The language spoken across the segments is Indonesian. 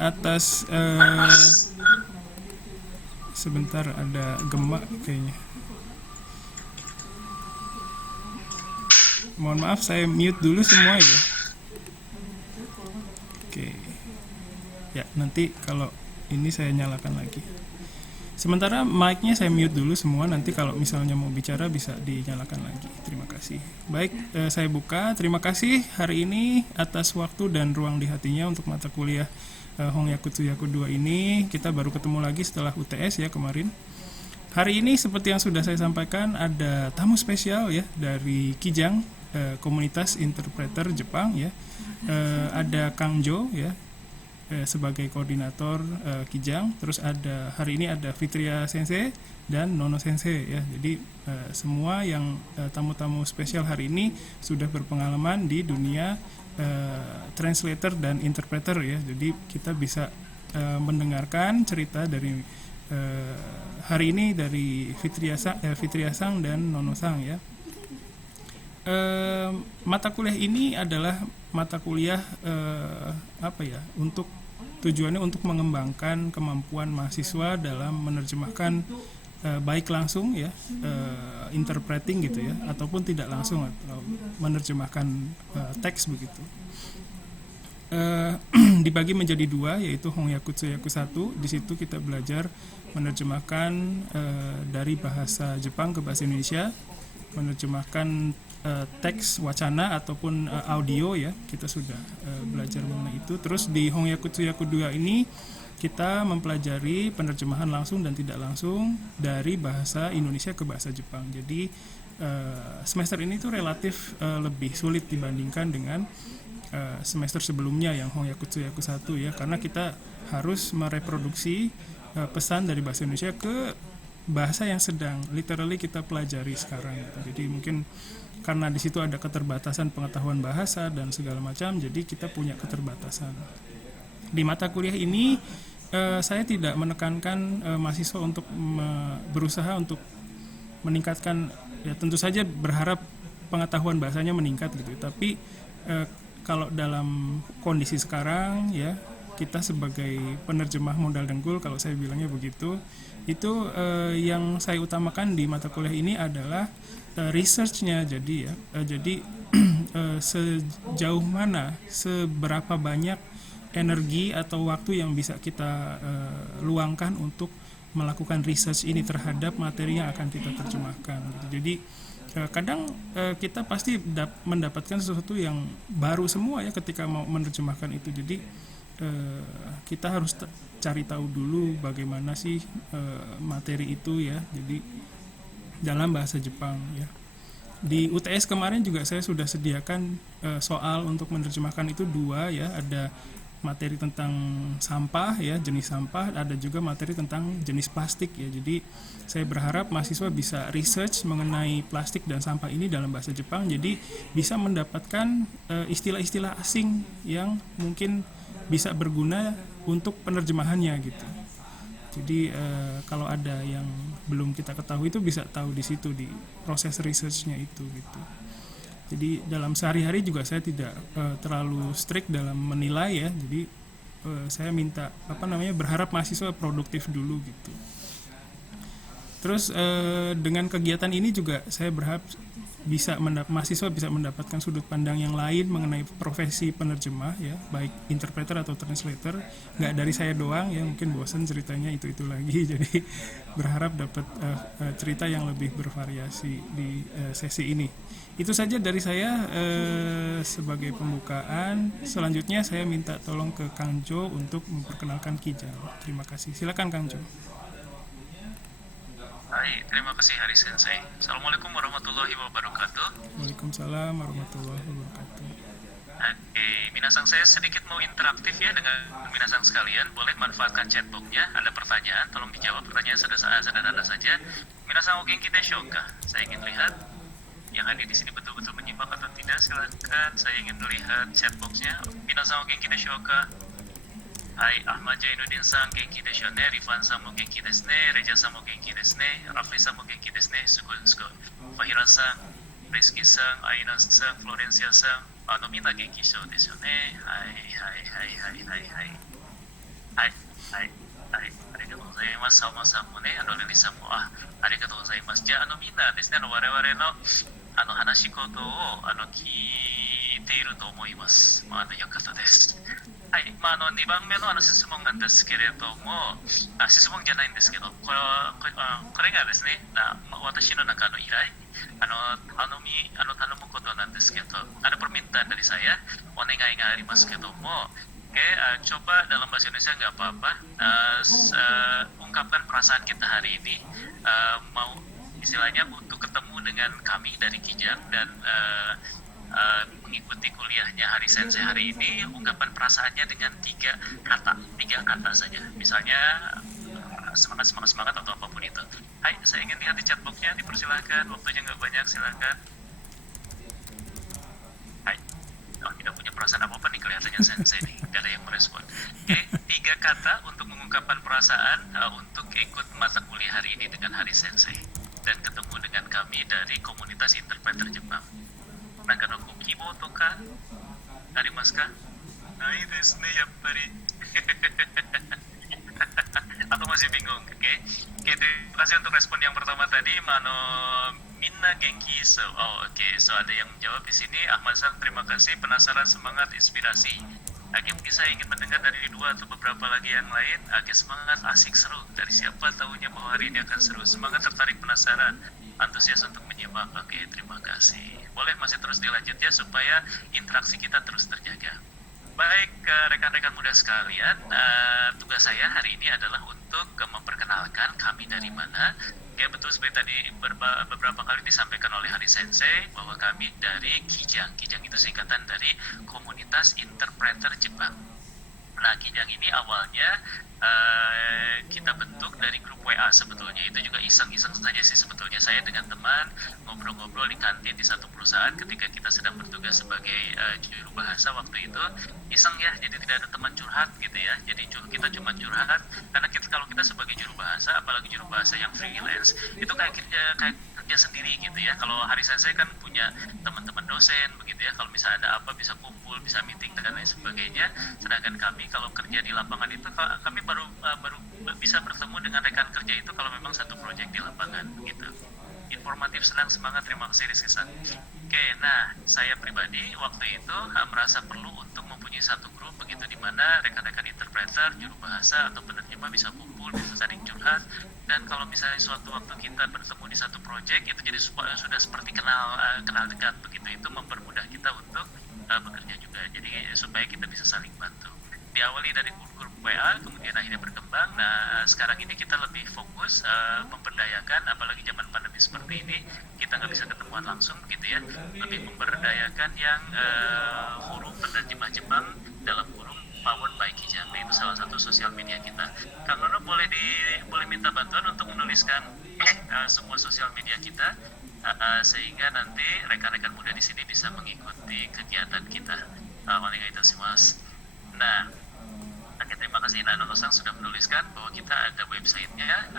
atas sebentar ada gemak kayaknya. Mohon maaf, saya mute dulu semua ya. Oke. Ya, nanti kalau ini saya nyalakan lagi. Sementara mic-nya saya mute dulu semua, nanti kalau misalnya mau bicara bisa dinyalakan lagi. Terima kasih. Baik, saya buka. Terima kasih hari ini atas waktu dan ruang di hatinya untuk mata kuliah Hongyaku Tsuyaku 2 ini. Kita baru ketemu lagi setelah UTS ya kemarin. Hari ini seperti yang sudah saya sampaikan, ada tamu spesial ya dari Kijang, komunitas interpreter Jepang ya. Ada Kang Jo ya, sebagai koordinator Kijang. Terus ada hari ini ada Fitria Sensei dan Nono Sensei ya. Jadi semua yang tamu-tamu spesial hari ini sudah berpengalaman di dunia translator dan interpreter ya. Jadi kita bisa mendengarkan cerita dari hari ini dari Fitria Sang dan Nono Sang ya. Mata kuliah ini adalah mata kuliah untuk tujuannya untuk mengembangkan kemampuan mahasiswa dalam menerjemahkan baik langsung ya, interpreting gitu ya, ataupun tidak langsung atau menerjemahkan teks begitu. Dibagi menjadi dua, yaitu Hongyaku Tsuyaku 1. Di situ kita belajar menerjemahkan dari bahasa Jepang ke bahasa Indonesia, menerjemahkan teks wacana ataupun audio ya, kita sudah belajar mengenai itu. Terus di Hongyaku Tsuyaku 2 ini kita mempelajari penerjemahan langsung dan tidak langsung dari bahasa Indonesia ke bahasa Jepang. Jadi semester ini tuh relatif lebih sulit dibandingkan dengan semester sebelumnya yang Hongyaku Tsuyaku 1 ya, karena kita harus mereproduksi pesan dari bahasa Indonesia ke bahasa yang sedang literally kita pelajari sekarang gitu. Jadi mungkin karena di situ ada keterbatasan pengetahuan bahasa dan segala macam, jadi kita punya keterbatasan. Di mata kuliah ini saya tidak menekankan mahasiswa untuk berusaha untuk meningkatkan, ya tentu saja berharap pengetahuan bahasanya meningkat gitu. Tapi kalau dalam kondisi sekarang ya, kita sebagai penerjemah modal dengkul, kalau saya bilangnya begitu, itu yang saya utamakan di mata kuliah ini adalah research-nya. Jadi ya, sejauh mana, seberapa banyak energi atau waktu yang bisa kita luangkan untuk melakukan research ini terhadap materi yang akan kita terjemahkan gitu. Jadi kadang kita pasti mendapatkan sesuatu yang baru semua ya ketika mau menerjemahkan itu. Jadi kita harus cari tahu dulu bagaimana sih materi itu ya. Jadi dalam bahasa Jepang ya. Di UTS kemarin juga saya sudah sediakan soal untuk menerjemahkan itu 2 ya. Ada materi tentang sampah ya, jenis sampah, ada juga materi tentang jenis plastik ya. Jadi saya berharap mahasiswa bisa research mengenai plastik dan sampah ini dalam bahasa Jepang, jadi bisa mendapatkan istilah-istilah asing yang mungkin bisa berguna untuk penerjemahannya gitu. Jadi kalau ada yang belum kita ketahui itu bisa tahu di situ, di proses research-nya itu gitu. Jadi dalam sehari-hari juga saya tidak terlalu strict dalam menilai ya. Jadi saya minta berharap mahasiswa produktif dulu gitu. Terus dengan kegiatan ini juga saya berharap mahasiswa bisa mendapatkan sudut pandang yang lain mengenai profesi penerjemah ya, baik interpreter atau translator. Nggak dari saya doang ya, mungkin bosan ceritanya itu lagi. Jadi berharap dapat cerita yang lebih bervariasi di sesi ini. Itu saja dari saya sebagai pembukaan. Selanjutnya saya minta tolong ke Kang Jo untuk memperkenalkan Kijang. Terima kasih. Silakan Kang Jo. Hai, terima kasih Hari Sensei. Assalamualaikum warahmatullahi wabarakatuh. Waalaikumsalam warahmatullahi wabarakatuh. Oke, minasang, saya sedikit mau interaktif ya dengan minasang sekalian. Boleh manfaatkan chatbox-nya. Ada pertanyaan, tolong dijawab. Pertanyaan sederhana saja. Minasang o genki desho ka? Saya ingin lihat yang hadir di sini betul-betul menyimak atau tidak. Silakan, saya ingin melihat chatbox-nya. Minasang o genki desho ka? Hai, Ahmad Jainuddin san genki desho ne, Rifan san mo genki desu ne, Reja san mo genki desu ne, Rafli san mo genki desu ne, sugoi. Fahira san, Reski san, Aina san, Florencia san, mina genki shou desu ne. Hai. はい、はい、はい、ありがとうございます。相馬さんもね、リリーさんも、ありがとうございます。じゃあ、みんなですね、我々の、話し事を、聞いていると思います。よかったです。はい、2番目の質問なんですけれども、質問じゃないんですけど、これがですね、私の中の依頼、頼むことなんですけど、ada permintaan dari saya, お願いがありますけども、oke, coba dalam bahasa Indonesia nggak apa-apa, ungkapkan perasaan kita hari ini, mau istilahnya untuk ketemu dengan kami dari Kijang dan mengikuti kuliahnya hari Sensei hari ini, ungkapan perasaannya dengan tiga kata saja. Misalnya semangat semangat semangat atau apapun itu. Hai, saya ingin lihat di chatboxnya, dipersilahkan. Waktunya nggak banyak, silakan. Hai, tidak punya perasaan apa apa nih kelihatannya Sensei nih, nggak ada yang merespon. Oke, tiga kata untuk mengungkapkan perasaan untuk ikut mata kuliah hari ini dengan hari Sensei dan ketemu dengan kami dari komunitas interpreter Jepang. なんかの希望とかありますか？ないですね、やっぱり。Atau masih bingung, oke? Oke, terima kasih untuk respon yang pertama tadi, Minna Genki So. Oh, oke. So ada yang menjawab di sini. Ahmad San, terima kasih. Penasaran, semangat, inspirasi. Oke, mungkin saya ingin mendengar dari dua atau beberapa lagi yang lain. Oke, semangat, asik, seru. Dari siapa tahunya bahwa hari ini akan seru. Semangat, tertarik, penasaran, antusias untuk menyimak. Oke, terima kasih. Boleh masih terus dilanjut ya supaya interaksi kita terus terjaga. Baik, rekan-rekan muda sekalian, tugas saya hari ini adalah untuk memperkenalkan kami dari mana. Oke, betul seperti tadi beberapa kali disampaikan oleh Hari Sensei bahwa kami dari Kijang. Kijang itu singkatan dari Komunitas Interpreter Jepang. Nah, Kijang ini awalnya kita bentuk dari grup WA sebetulnya. Itu juga iseng-iseng saja sih sebetulnya. Saya dengan teman ngobrol-ngobrol di kantin di satu perusahaan ketika kita sedang bertugas sebagai juru bahasa waktu itu. Iseng ya, jadi tidak ada teman curhat gitu ya. Jadi kita cuma curhat karena kalau kita sebagai juru bahasa, apalagi juru bahasa yang freelance, itu kayak kerja sendiri gitu ya. Kalau Hari Sensei kan punya teman-teman dosen begitu ya. Kalau misalnya ada apa bisa kumpul, bisa meeting dan lain sebagainya. Sedangkan kami kalau kerja di lapangan itu kami baru bisa bertemu dengan rekan kerja itu kalau memang satu proyek di lapangan gitu. Informatif, senang, semangat, terima kasih Rizky-san. Oke, nah saya pribadi waktu itu merasa perlu untuk mempunyai satu grup begitu di mana rekan-rekan interpreter, juru bahasa atau penerjemah bisa kumpul, bisa saling curhat, dan kalau misalnya suatu waktu kita bertemu di satu proyek itu jadi sudah seperti kenal dekat begitu, itu mempermudah kita untuk bekerja juga, jadi supaya kita bisa saling bantu. Diawali dari grup WA, kemudian akhirnya berkembang. Nah, sekarang ini kita lebih fokus memberdayakan, apalagi zaman pandemi seperti ini, kita nggak bisa ketemuan langsung gitu ya, lebih memberdayakan yang forum penerjemah Jepang dalam forum Powered by Kijang. Nah, itu salah satu sosial media kita. Kang Nono boleh minta bantuan untuk menuliskan semua sosial media kita, sehingga nanti rekan-rekan muda di sini bisa mengikuti kegiatan kita. Onegaitoshimasu. Nah, oke, terima kasih Nono-san sudah menuliskan bahwa kita ada websitenya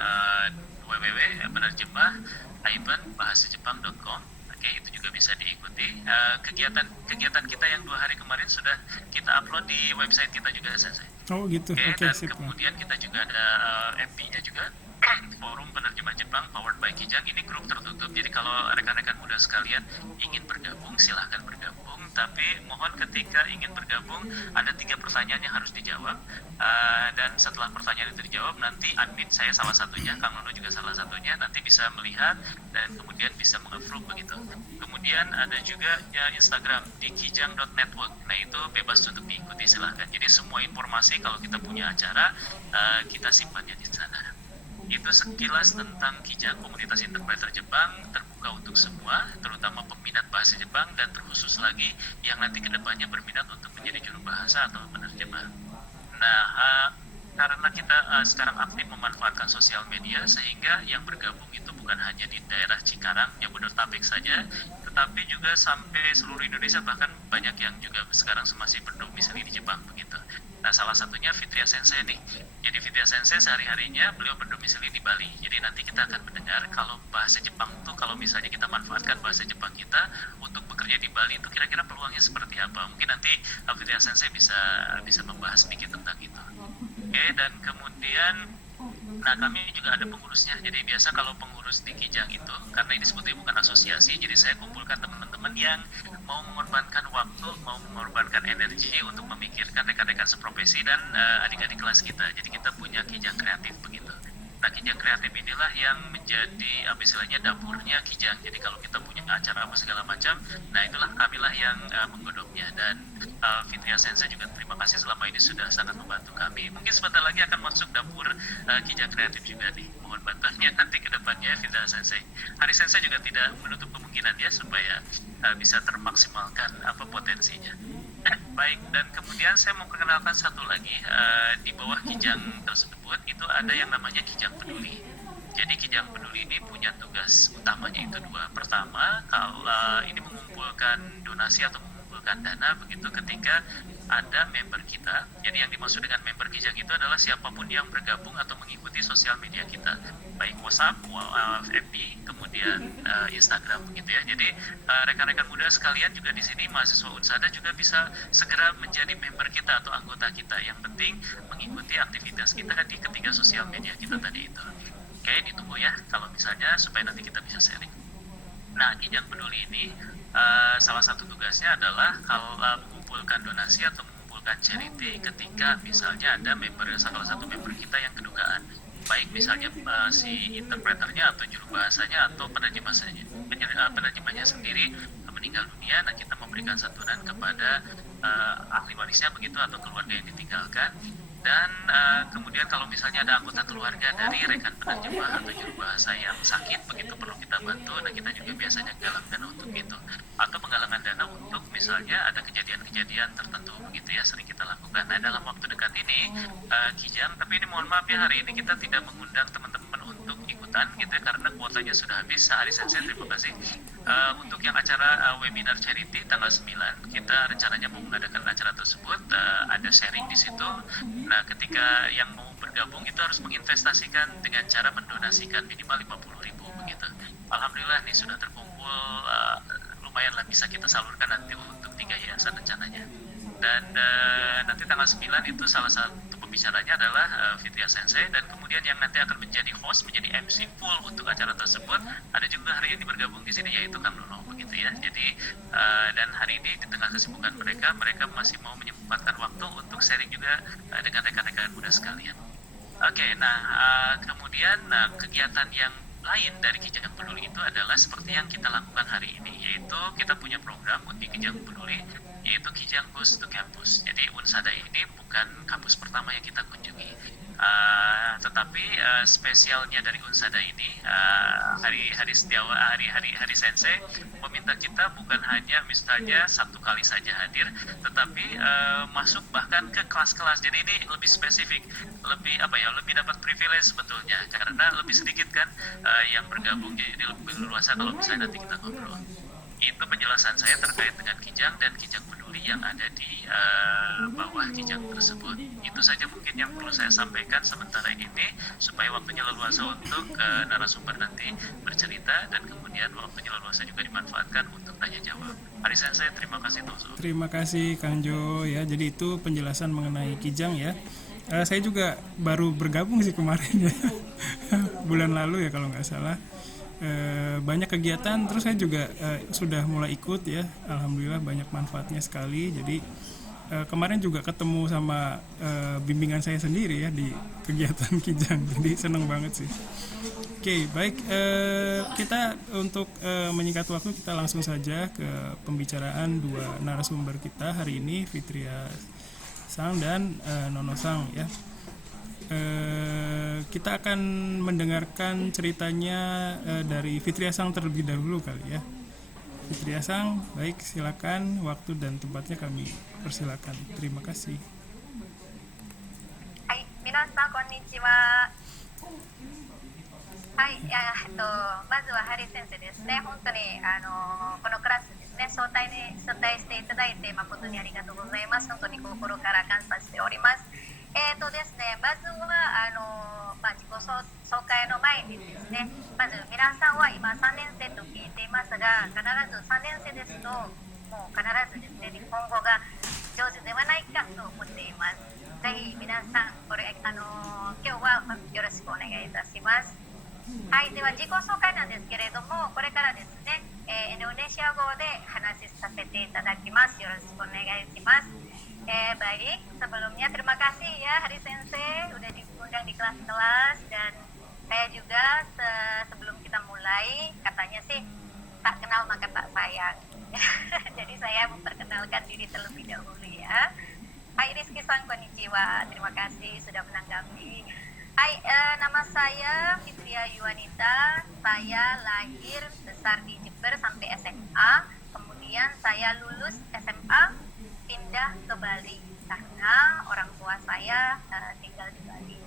www.penerjemah-bahasajepang.com. Oke, itu juga bisa diikuti. Kegiatan kita yang 2 hari kemarin sudah kita upload di website kita juga, Sensei. Oh gitu, Oke, oke, dan sip. kemudian kita juga ada FB-nya juga, Forum Penerjemah Jepang Powered by Kijang. Ini grup tertutup, jadi kalau rekan-rekan muda sekalian ingin bergabung, silahkan bergabung. Tapi mohon ketika ingin bergabung, ada 3 pertanyaan yang harus dijawab. Dan setelah pertanyaan itu dijawab, nanti admin saya salah satunya, Kang Nono juga salah satunya, nanti bisa melihat dan kemudian bisa meng-approve begitu. Kemudian ada juga ya, Instagram di kijang.network. Nah, itu bebas untuk diikuti, silahkan. Jadi semua informasi kalau kita punya acara, kita simpannya di sana. Itu sekilas tentang Kijang, komunitas interpreter Jepang, terbuka untuk semua, terutama peminat bahasa Jepang dan terkhusus lagi yang nanti kedepannya berminat untuk menjadi juru bahasa atau penerjemah. Nah, karena kita sekarang aktif memanfaatkan sosial media, sehingga yang bergabung itu bukan hanya di daerah Cikarang, Jabodetabek saja, tetapi juga sampai seluruh Indonesia, bahkan banyak yang juga sekarang masih berdomisili di Jepang begitu. Nah, salah satunya Fitria Sensei nih. Jadi Fitria Sensei sehari-harinya beliau berdomisili di Bali. Jadi nanti kita akan mendengar kalau bahasa Jepang tuh, kalau misalnya kita manfaatkan bahasa Jepang kita untuk bekerja di Bali itu kira-kira peluangnya seperti apa. Mungkin nanti Fitria Sensei bisa membahas sedikit tentang itu. Oke, Oke, dan kemudian nah kami juga ada pengurusnya. Jadi biasa kalau pengurus di Kijang itu, karena ini sebetulnya bukan asosiasi, jadi saya kumpulkan teman-teman yang mau mengorbankan waktu, mau mengorbankan energi untuk memikirkan rekan-rekan seprofesi dan adik-adik kelas kita. Jadi kita punya Kijang kreatif begitu. Nah, Kijang kreatif inilah yang menjadi apa istilahnya dapurnya Kijang. Jadi kalau kita punya acara apa segala macam, nah itulah kamilah yang menggodoknya. Dan Fitria Sensei juga terima kasih selama ini sudah sangat membantu kami. Mungkin sebentar lagi akan masuk dapur Kijang kreatif juga nih. Mohon bantuannya nanti ke depannya Fitria Sensei. Hari Sensei juga tidak menutup kemungkinan ya supaya bisa termaksimalkan apa potensinya. Baik, dan kemudian saya mau perkenalkan satu lagi di bawah Kijang tersebut itu ada yang namanya Kijang Peduli. Jadi Kijang Peduli ini punya tugas utamanya itu dua. Pertama, kalau ini mengumpulkan donasi atau mengumpulkan dana begitu ketika ada member kita. Jadi yang dimaksud dengan member Kijang itu adalah siapapun yang bergabung atau mengikuti sosial media kita, baik WhatsApp, FB, kemudian Instagram begitu ya. Jadi rekan-rekan muda sekalian juga di sini mahasiswa Unsada juga bisa segera menjadi member kita atau anggota kita. Yang penting mengikuti aktivitas kita di ketiga sosial media kita tadi itu. Oke, ditunggu ya kalau misalnya supaya nanti kita bisa sharing. Nah, Kijang Peduli ini salah satu tugasnya adalah kalau mengumpulkan donasi atau mengumpulkan charity ketika misalnya ada salah satu member kita yang kedukaan, baik misalnya si interpreternya atau juru bahasanya atau penerjemahnya sendiri meninggal dunia. Nah, kita memberikan santunan kepada ahli warisnya begitu atau keluarga yang ditinggalkan. Dan kemudian kalau misalnya ada anggota keluarga dari rekan penerjemah atau juru bahasa yang sakit begitu perlu kita bantu, nah kita juga biasanya galang dana untuk itu, atau penggalangan dana untuk misalnya ada kejadian-kejadian tertentu begitu ya, sering kita lakukan. Nah, dalam waktu dekat ini Kijang, tapi ini mohon maaf ya, hari ini kita tidak mengundang teman-teman untuk ikutan gitu ya, karena kuotanya sudah habis. Hari Sensei terima kasih. Untuk yang acara webinar charity tanggal 9 kita rencananya mau mengadakan acara tersebut, ada sharing di situ. Nah, ketika yang mau bergabung itu harus menginvestasikan dengan cara mendonasikan minimal 50.000 begitu. Alhamdulillah nih sudah terkumpul lumayan lah, bisa kita salurkan nanti untuk 3 yayasan rencananya. Dan nanti tanggal 9 itu salah satu pembicaranya adalah Fitria Sensei, dan kemudian yang nanti akan menjadi host, menjadi MC full untuk acara tersebut ada juga hari ini bergabung di sini yaitu Kang Nono begitu ya. Jadi dan hari ini di tengah kesibukan mereka masih mau menyempatkan waktu untuk sharing juga dengan rekan-rekan muda sekalian. Oke, nah kemudian kegiatan yang lain dari Kijang Peduli itu adalah seperti yang kita lakukan hari ini, yaitu kita punya program di Kijang Peduli, yaitu Kijang Bus to Campus. Jadi Unsada ini bukan kampus pertama yang kita kunjungi, tetapi spesialnya dari Unsada ini hari Sensei meminta kita bukan hanya misalnya satu kali saja hadir, tetapi masuk bahkan ke kelas-kelas. Jadi ini lebih spesifik, lebih dapat privilege sebetulnya karena lebih sedikit kan yang bergabung, jadi lebih luasa kalau misalnya nanti kita ngobrol. Itu penjelasan saya terkait dengan Kijang dan Kijang Peduli yang ada di bawah Kijang tersebut. Itu saja mungkin yang perlu saya sampaikan sementara ini, supaya waktunya leluasa untuk narasumber nanti bercerita, dan kemudian waktunya leluasa juga dimanfaatkan untuk tanya jawab. Hari Sensei, terima kasih Tozo. Terima kasih Kang Jo ya. Jadi itu penjelasan mengenai Kijang ya. Saya juga baru bergabung sih kemarin ya. Bulan lalu ya kalau nggak salah. Banyak kegiatan, terus saya juga sudah mulai ikut ya, alhamdulillah banyak manfaatnya sekali. Jadi kemarin juga ketemu sama bimbingan saya sendiri ya di kegiatan Kijang, jadi seneng banget sih. Oke, baik, kita untuk menyingkat waktu kita langsung saja ke pembicaraan dua narasumber kita hari ini, Fitria Sang dan Nono Sang ya. Kita akan mendengarkan ceritanya dari Fitria Sang terlebih dahulu kali ya. Fitria Sang, baik, silakan, waktu dan tempatnya kami persilakan. Terima kasih. Hai, minasan konnichiwa. Hai, まずはハリー先生ですね。本当にこのクラスですね、招待していただいて誠にありがとうございます。本当に心から感謝しております。ですね、まずは自己紹介の前にですね、まず皆さんは今3年生と聞いていますが、必ず3年生ですともう必ずですね、日本語が上手ではないかと思っています。ぜひ皆さんこれ今日はよろしくお願いいたします。はい、では自己紹介なんですけれども、これからですね、インドネシア語で話させていただきます。よろしくお願いします。Baik, sebelumnya terima kasih ya Hari Sensei udah diundang di kelas-kelas, dan saya juga sebelum kita mulai, katanya sih tak kenal maka tak sayang. Jadi saya memperkenalkan diri terlebih dahulu ya. Hai Rizky-san, konnichiwa. Terima kasih sudah menanggapi. Hai, nama saya Fitria Yuwanita. Saya lahir besar di Jember sampai SMA. Kemudian saya lulus SMA, pindah ke Bali karena orang tua saya tinggal di Bali.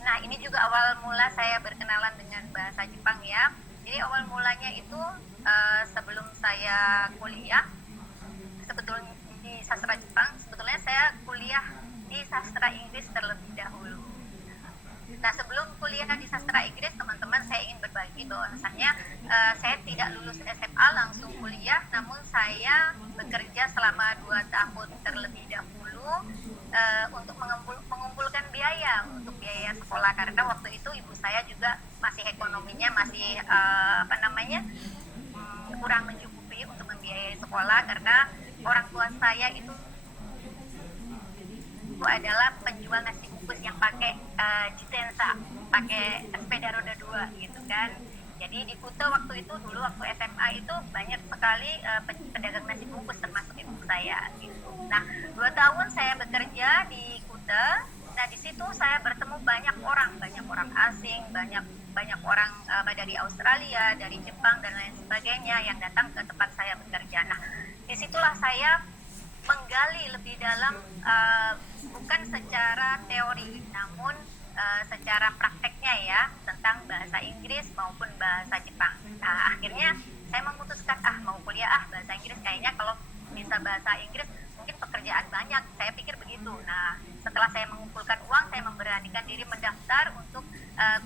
Nah, ini juga awal mula saya berkenalan dengan bahasa Jepang ya. Jadi awal mulanya itu sebelum saya kuliah, sebetulnya di sastra Jepang, sebetulnya saya kuliah di sastra Inggris terlebih dahulu. Nah, sebelum kuliah di sastra Inggris, teman-teman, saya ingin berbagi bahwasanya saya tidak lulus SMA langsung kuliah, namun saya bekerja selama 2 tahun terlebih dahulu untuk mengumpulkan biaya untuk biaya sekolah, karena waktu itu ibu saya juga masih ekonominya masih kurang mencukupi untuk membiayai sekolah, karena orang tua saya itu adalah penjual nasi bungkus yang pakai jitensa, pakai sepeda roda 2 gitu kan. Jadi di Kuta waktu itu, dulu waktu SMA itu banyak sekali pedagang nasi bungkus, termasuk ibu saya gitu. Nah, 2 tahun saya bekerja di Kuta. Nah, di situ saya bertemu banyak orang asing, banyak orang dari Australia, dari Jepang dan lain sebagainya yang datang ke tempat saya bekerja. Nah, disitulah saya menggali lebih dalam, bukan secara teori, namun secara prakteknya ya, tentang bahasa Inggris maupun bahasa Jepang. Nah, akhirnya saya memutuskan mau kuliah bahasa Inggris, kayaknya kalau bisa bahasa Inggris mungkin pekerjaan banyak, saya pikir begitu. Nah, setelah saya mengumpulkan uang, saya memberanikan diri mendaftar untuk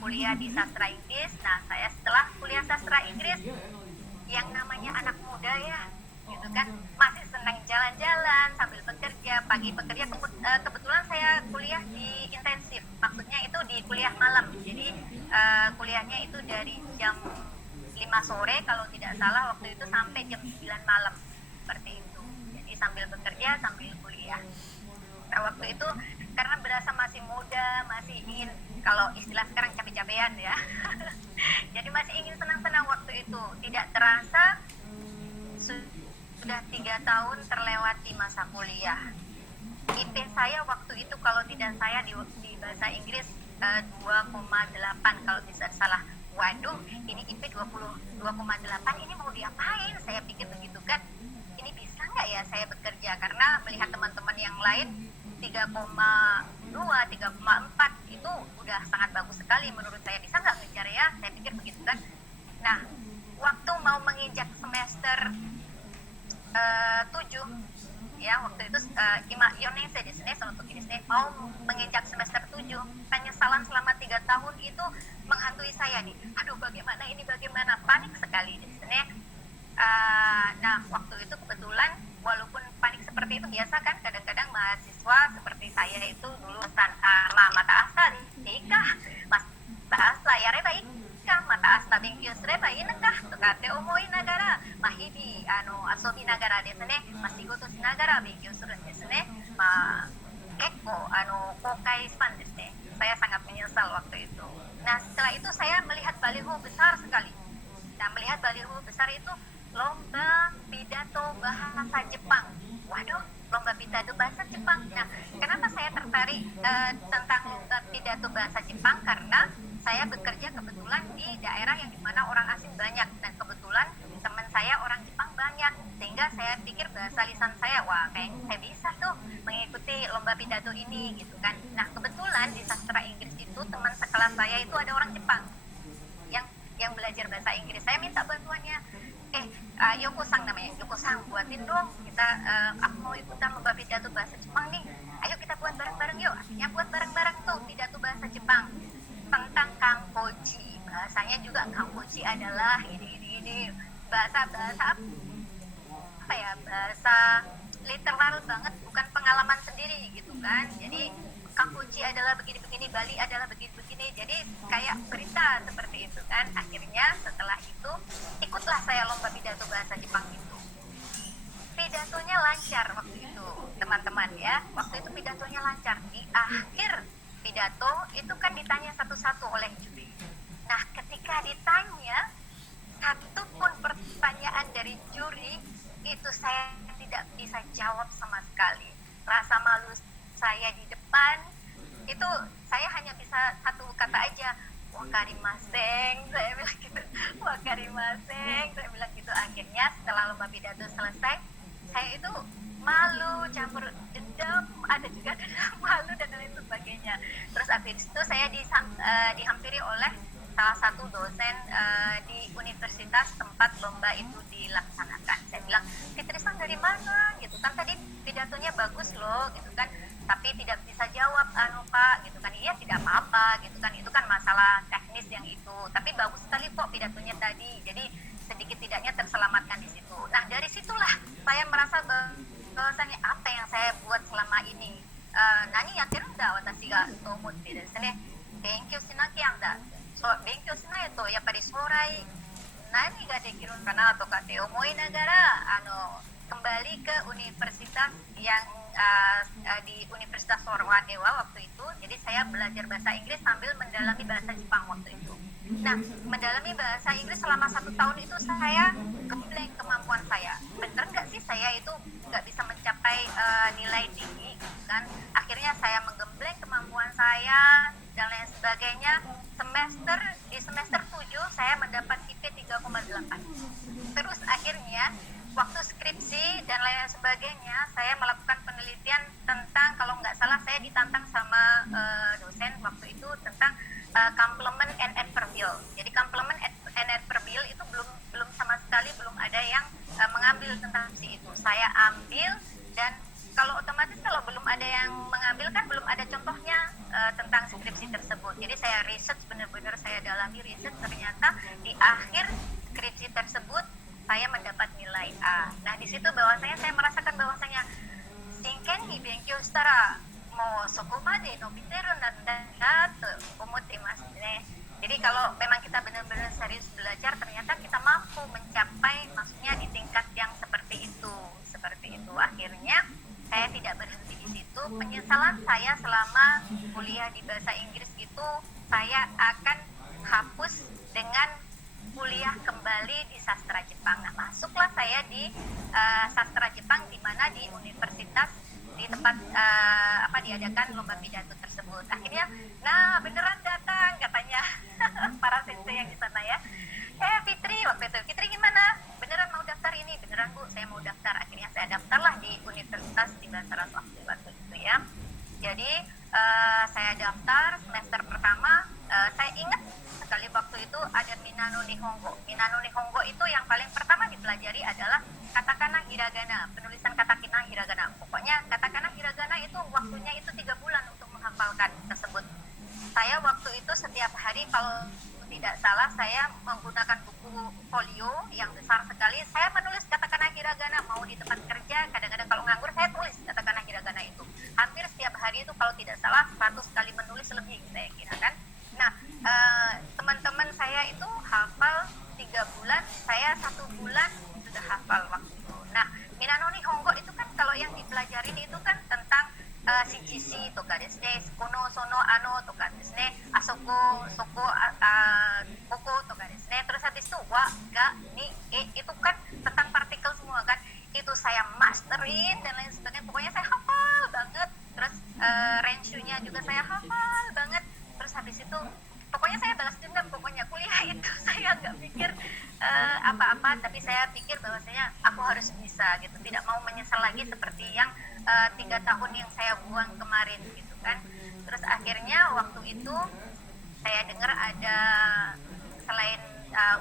kuliah di sastra Inggris. Nah, saya setelah kuliah sastra Inggris, yang namanya anak muda ya, gitu kan, masih senang jalan-jalan sambil bekerja, pagi bekerja. Kebetulan saya kuliah di intensif, maksudnya itu di kuliah malam, jadi kuliahnya itu dari jam 5 sore kalau tidak salah waktu itu sampai jam 9 malam, seperti itu. Jadi sambil bekerja sambil kuliah. Nah, waktu itu karena berasa masih muda, masih ingin, kalau istilah sekarang capek-capean ya jadi masih ingin senang-senang waktu itu. Tidak terasa sudah 3 tahun terlewati masa kuliah. IP saya waktu itu kalau tidak saya di bahasa Inggris 2,8 kalau tidak salah. Waduh, ini IP 2,8, ini mau diapain? Saya pikir begitu kan. Ini bisa nggak ya saya bekerja? Karena melihat teman-teman yang lain 3,2, 3,4 itu udah sangat bagus sekali menurut saya. Bisa nggak ngejar ya? Saya pikir begitu kan. Nah, waktu mau menginjak semester 7 ya, waktu itu mau menginjak semester 7, penyesalan selama 3 tahun itu menghantui saya nih. Aduh, bagaimana, panik sekali di sini. Nah, waktu itu kebetulan, walaupun panik seperti itu biasa kan, kadang-kadang mahasiswa seperti saya itu dulu mata asta nikah, mata asta ya reba ikah, mata asta benkyo sureba inakah tokate omoi nagara mahibi asobi nagara desu ne, mashigoto shinagara benkyou suru desu ne. Kekko kokai span desu ne. Saya sangat menyesal waktu itu. Nah, setelah itu saya melihat baliho besar sekali. Nah, melihat baliho besar itu lomba pidato bahasa Jepang. Waduh, lomba pidato bahasa Jepang. Nah, kenapa saya tertarik tentang lomba pidato bahasa Jepang? Karena saya bekerja kebetulan di daerah yang dimana orang asing banyak, dan kebetulan teman saya orang Jepang banyak, sehingga saya pikir bahasa lisan saya, wah kayaknya saya bisa tuh mengikuti lomba pidato ini gitu kan. Nah, kebetulan di sastra Inggris itu teman sekelas saya itu ada orang Jepang yang belajar bahasa Inggris. Saya minta bantuannya, Yoko-san namanya, Yoko-san buatin dong, kita aku mau ikutan lomba pidato bahasa Jepang nih, ayo kita buat bareng-bareng yuk. Akhirnya buat bareng-bareng tuh pidato bahasa Jepang tentang kankoji. Bahasanya juga kankoji adalah ini bahasa apa ya, bahasa literal banget, bukan pengalaman sendiri gitu kan. Jadi kankoji adalah begini-begini, Bali adalah begini-begini. Jadi kayak berita seperti itu kan. Akhirnya setelah itu ikutlah saya lomba pidato bahasa Jepang itu. Pidatonya lancar waktu itu, teman-teman ya. Waktu itu pidatonya lancar. Di akhir pidato itu kan ditanya satu-satu oleh juri. Nah, ketika ditanya satu pun pertanyaan dari juri itu saya tidak bisa jawab sama sekali. Rasa malu saya di depan itu saya hanya bisa satu kata aja, wakarimaseng, saya bilang gitu, wakarimaseng, saya bilang gitu. Akhirnya setelah lomba pidato selesai, saya itu malu, campur dendam, ada juga dendam, malu dan lain sebagainya. Terus habis itu saya dihampiri oleh salah satu dosen di universitas tempat lomba itu dilaksanakan. Saya bilang, Fitrisang dari mana? Gitu kan, tadi pidatonya bagus loh, gitu kan, tapi tidak bisa jawab, Pak, gitu kan. Iya, tidak apa-apa, gitu kan, itu kan masalah teknis yang itu. Tapi bagus sekali kok pidatonya tadi. Jadi sedikit tidaknya terselamatkan di situ. Nah, dari situlah saya merasa bahwasanya apa yang saya buat selama ini, nani yatteru nda watashi ga to omotte desu ne. Benkyou shinakia nda. So, 勉強しないとやっぱり将来何ができるかなとかって思いながらkembali ke universitas yang di Universitas Sorwadewa waktu itu. Jadi saya belajar bahasa Inggris sambil mendalami bahasa Jepang waktu itu. Nah, mendalami bahasa Inggris selama 1 tahun itu saya gembleng kemampuan saya. Bener nggak sih saya itu nggak bisa mencapai nilai tinggi, kan? Akhirnya saya menggembleng kemampuan saya dan lain sebagainya. Di semester 7 saya mendapat IP 3,8. Terus akhirnya waktu skripsi dan lain sebagainya saya melakukan penelitian tentang, kalau nggak salah saya ditantang sama dosen waktu itu tentang complement and adverbial. Jadi complement and adverbial itu belum sama sekali belum ada yang mengambil tentang si itu. Saya ambil, dan kalau otomatis kalau belum ada yang mengambil kan belum ada contohnya tentang skripsi tersebut. Jadi saya research, benar-benar saya dalami research, ternyata di akhir skripsi tersebut saya mendapat nilai A. Nah, di situ bahwasanya saya merasakan bahwasanya shinken ni benkyou shitara mo soko made nobiteru nanda to omottemasu ne. Jadi kalau memang kita benar-benar serius belajar, ternyata kita mampu mencapai, maksudnya di tingkat yang seperti itu. Akhirnya saya tidak berhenti di situ. Penyesalan saya selama kuliah di bahasa Inggris itu saya akan hapus dengan kuliah kembali di sastra Jepang. Nah, masuklah saya di sastra Jepang, di mana di universitas di tempat diadakan lomba pidato tersebut. Akhirnya, nah beneran datang katanya para sensei yang di sana ya. Fitri, waktu itu, Fitri gimana? Beneran mau daftar ini? Beneran Bu, saya mau daftar. Akhirnya saya daftarlah di universitas di Bantaras waktu itu ya. Jadi saya daftar semester pertama. Saya ingat sekali waktu itu ada Minano Nihongo. Minano Nihongo itu yang paling pertama dipelajari adalah katakana hiragana, penulisan katakana hiragana. Pokoknya katakana hiragana itu waktunya itu 3 bulan untuk menghafalkan tersebut. Saya waktu itu setiap hari, kalau tidak salah, saya menggunakan buku folio yang besar sekali. Saya menulis katakana hiragana, mau di tempat kerja, kadang-kadang kalau nganggur saya tulis katakana hiragana itu. Hampir setiap hari itu kalau tidak salah 100 kali menulis lebih, saya kira kan. Nah, teman-teman saya itu hafal 3 bulan, saya 1 bulan sudah hafal waktu itu. Nah, Minano Nihongo itu kan kalau yang dipelajarin itu kan tentang shijishi toka desu ne, kono sono ano toka desu ne, asoko soko koko toka desu ne. Terus habis itu wa ga ni e, itu kan tentang partikel semua kan. Itu saya masterin dan lain sebagainya. Pokoknya saya hafal banget. Terus renshu-nya juga saya hafal banget. Terus habis itu pokoknya saya balas dendam. Pokoknya kuliah itu saya nggak pikir apa-apa, tapi saya pikir bahwasanya aku harus bisa gitu, tidak mau menyesal lagi seperti yang 3 tahun yang saya buang kemarin gitu kan. Terus akhirnya waktu itu saya dengar ada selain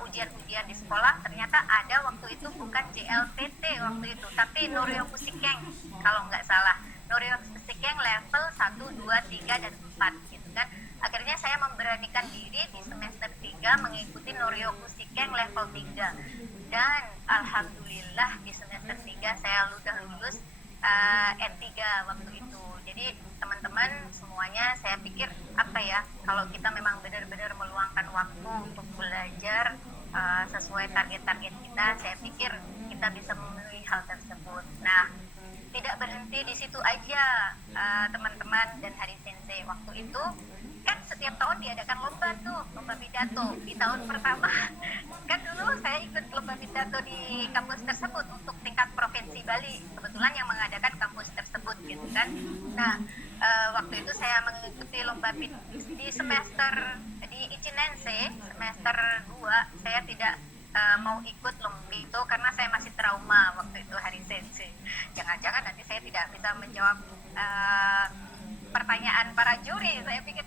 ujian-ujian di sekolah, ternyata ada waktu itu bukan JLPT waktu itu, tapi Noryoku Shiken kalau nggak salah. Noryoku Shiken level 1, 2, 3, dan 4 gitu kan. Akhirnya saya memberanikan diri di semester 3 mengikuti Noryoku Shiken level 3. Dan alhamdulillah di semester 3 saya sudah lulus N3 waktu itu. Jadi teman-teman semuanya saya ya, kalau kita memang benar-benar meluangkan waktu untuk belajar sesuai target-target kita, saya pikir kita bisa memenuhi hal tersebut. Nah, tidak berhenti di situ aja, teman-teman dan Hari Sensei. Waktu itu kan setiap tahun diadakan lomba tuh, lomba pidato. Di tahun pertama kan dulu saya ikut lomba pidato di kampus tersebut untuk tingkat provinsi Bali. Kebetulan yang mengadakan kampus tersebut gitu kan. Nah, waktu itu saya mengikuti lomba di semester di Ichinense, semester 2. Saya tidak mau ikut lomba itu karena saya masih trauma waktu itu Hari Sensei. Jangan-jangan nanti saya tidak bisa menjawab pertanyaan para juri. Saya pikir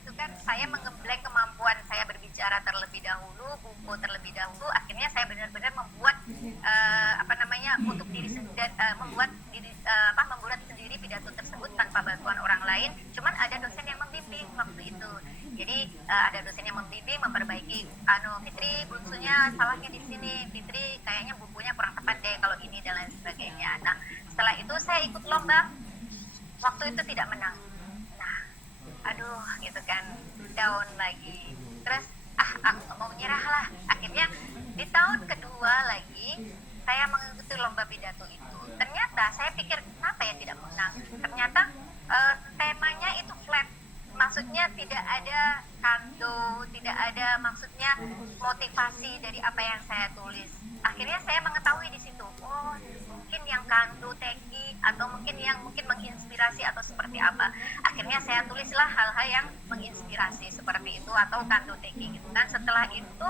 gitu kan, saya menggembleng kemampuan saya berbicara terlebih dahulu, buku terlebih dahulu. Akhirnya saya benar-benar membuat untuk diri sendiri, membuat sendiri pidato tersebut tanpa bantuan orang lain. Cuman ada dosen yang membimbing waktu itu. Jadi ada dosen yang membimbing, memperbaiki. Fitri, bungsunya salahnya di sini. Fitri, kayaknya bukunya kurang tepat deh kalau ini dan lain sebagainya. Nah, setelah itu saya ikut lomba. Waktu itu tidak menang. Nah, aduh, gitu kan, down lagi. Terus, aku gak mau nyerah lah. Akhirnya di tahun kedua lagi saya mengikuti lomba pidato itu. Ternyata saya pikir kenapa ya tidak menang. Ternyata temanya itu flat. Maksudnya tidak ada kanto, tidak ada maksudnya motivasi dari apa yang saya tulis. Akhirnya saya mengetahui di situ, oh mungkin yang kanto teki atau mungkin yang menginspirasi atau seperti apa. Akhirnya saya tulislah hal-hal yang menginspirasi seperti itu atau kanto teki gitu kan. Setelah itu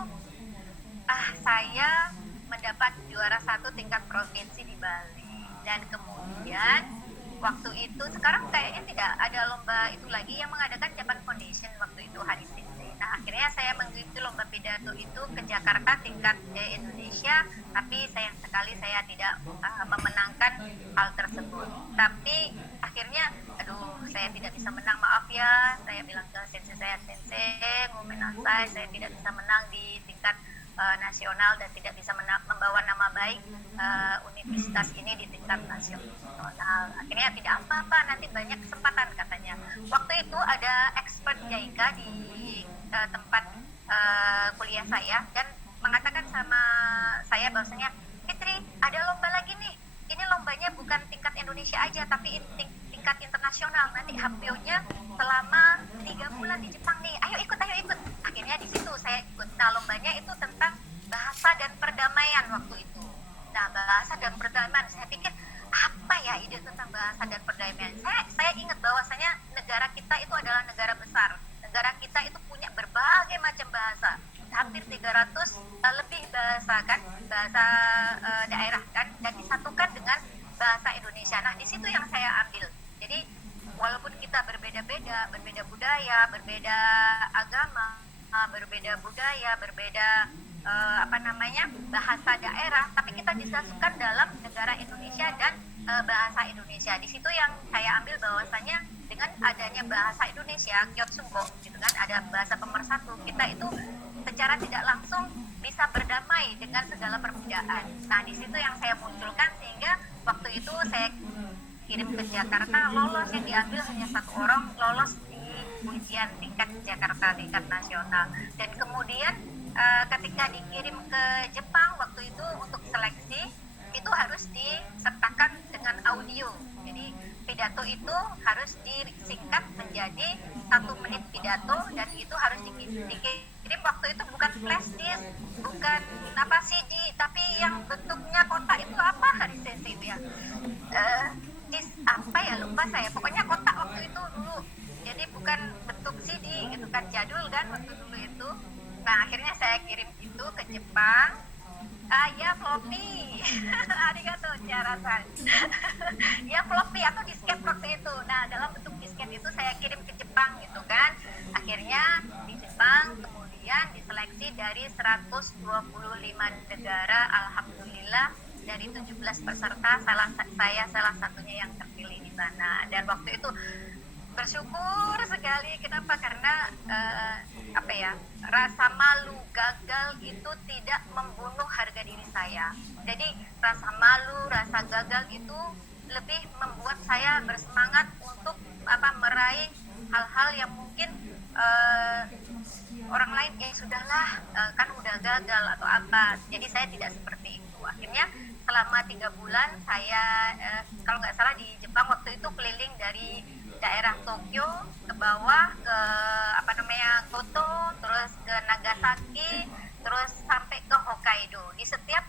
saya mendapat juara 1 tingkat provinsi di Bali. Dan kemudian waktu itu, sekarang kayaknya tidak ada lomba itu lagi, yang mengadakan Japan Foundation waktu itu Hari Sensei. Nah, akhirnya saya mengikuti lomba pidato itu ke Jakarta tingkat Indonesia, tapi sayang sekali saya tidak memenangkan hal tersebut. Tapi akhirnya, saya tidak bisa menang, maaf ya. Saya bilang ke sensei saya, sensei, ngomenasai, saya tidak bisa menang di tingkat nasional dan tidak bisa membawa nama baik universitas ini di tingkat nasional. Akhirnya tidak apa-apa, nanti banyak kesempatan katanya. Waktu itu ada expert JICA di tempat kuliah saya dan mengatakan sama saya bahwasanya, Fitri, ada lomba lagi nih. Ini lombanya bukan tingkat Indonesia aja, tapi tingkat internasional. Nanti HPO-nya selama 3 bulan di Jepang nih. Ayo ikut. Akhirnya di situ saya ikut. Nah, lombanya itu tentang bahasa dan perdamaian waktu itu. Nah, bahasa dan perdamaian, saya pikir apa ya ide tentang bahasa dan perdamaian. Saya ingat bahwasanya negara kita itu adalah negara besar. Negara kita itu punya berbagai macam bahasa. Hampir 300 lebih bahasa kan, bahasa daerah kan, dan disatukan dengan bahasa Indonesia. Nah, di situ yang saya ambil. Jadi walaupun kita berbeda-beda, berbeda budaya, berbeda agama, berbeda budaya, berbeda bahasa daerah, tapi kita disatukan dalam negara Indonesia dan bahasa Indonesia. Di situ yang saya ambil bahwasanya dengan adanya bahasa Indonesia, Kyotsungko, gitu kan, ada bahasa pemersatu, kita itu secara tidak langsung bisa berdamai dengan segala perbedaan. Nah, di situ yang saya munculkan, sehingga waktu itu saya kirim ke Jakarta, lolos, yang diambil hanya 1 orang, lolos di ujian tingkat Jakarta, tingkat nasional. Dan kemudian ketika dikirim ke Jepang waktu itu untuk seleksi, itu harus disertakan dengan audio. Jadi pidato itu harus disingkat menjadi 1 menit pidato, dan itu harus dikirim waktu itu bukan flash disk, bukan CD, tapi yang bentuknya kotak itu apa Hari Sensei itu ya? Lupa saya, pokoknya kotak waktu itu dulu. Jadi bukan bentuk CD gitu kan, jadul kan waktu dulu itu. Nah, akhirnya saya kirim itu ke Jepang. Ya floppy. Arigato chara-san. Ya floppy atau disket waktu itu. Nah, dalam bentuk disket itu saya kirim ke Jepang gitu kan. Akhirnya di Jepang kemudian diseleksi dari 125 negara, alhamdulillah dari 17 peserta saya salah satunya yang terpilih di sana. Dan waktu itu bersyukur sekali. Kenapa? Karena rasa malu gagal itu tidak membunuh harga diri saya. Jadi rasa malu, rasa gagal itu lebih membuat saya bersemangat untuk meraih hal-hal yang mungkin orang lain sudahlah, kan udah gagal atau apa. Jadi saya tidak seperti itu. Akhirnya selama 3 bulan saya kalau nggak salah di Jepang waktu itu keliling dari daerah Tokyo ke bawah ke Kyoto, terus ke Nagasaki, terus sampai ke Hokkaido. Di setiap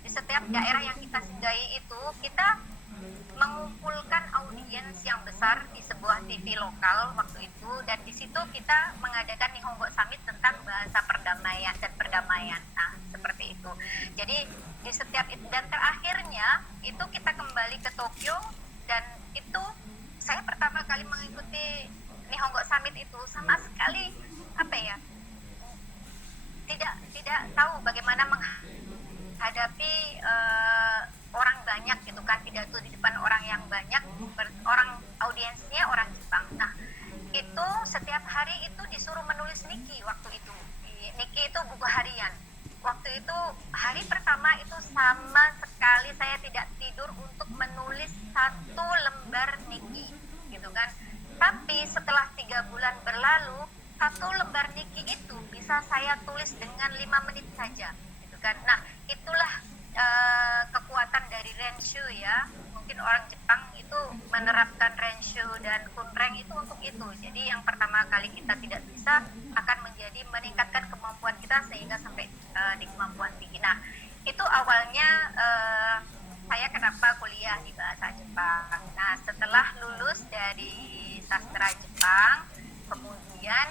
di setiap daerah yang kita singgahi itu kita mengumpulkan audiens yang besar di sebuah TV lokal waktu itu, dan di situ kita mengadakan Nihongo Summit tentang bahasa perdamaian dan perdamaian. Nah, seperti itu. Jadi di setiap itu, dan terakhirnya itu kita kembali ke Tokyo, dan itu saya pertama kali mengikuti Nihongo Summit itu sama sekali tidak tahu bagaimana menghadapi orang banyak gitu kan, pidato di depan orang yang banyak, orang audiensnya orang Jepang. Nah, itu setiap hari itu disuruh menulis Nikki waktu itu. Nikki itu buku harian. Waktu itu hari pertama itu sama sekali saya tidak tidur untuk menulis 1 lembar Nikki gitu kan. Tapi setelah 3 bulan berlalu, 1 lembar Nikki itu bisa saya tulis dengan 5 menit saja gitu kan. Nah, itulah kekuatan dari Renshu ya. Mungkin orang Jepang itu menerapkan Renshu dan Kunreng itu untuk itu. Jadi yang pertama kali kita tidak bisa akan menjadi meningkatkan kemampuan kita sehingga sampai di kemampuan tinggi. Nah, itu awalnya saya kenapa kuliah di bahasa Jepang. Nah, setelah lulus dari sastra Jepang, kemudian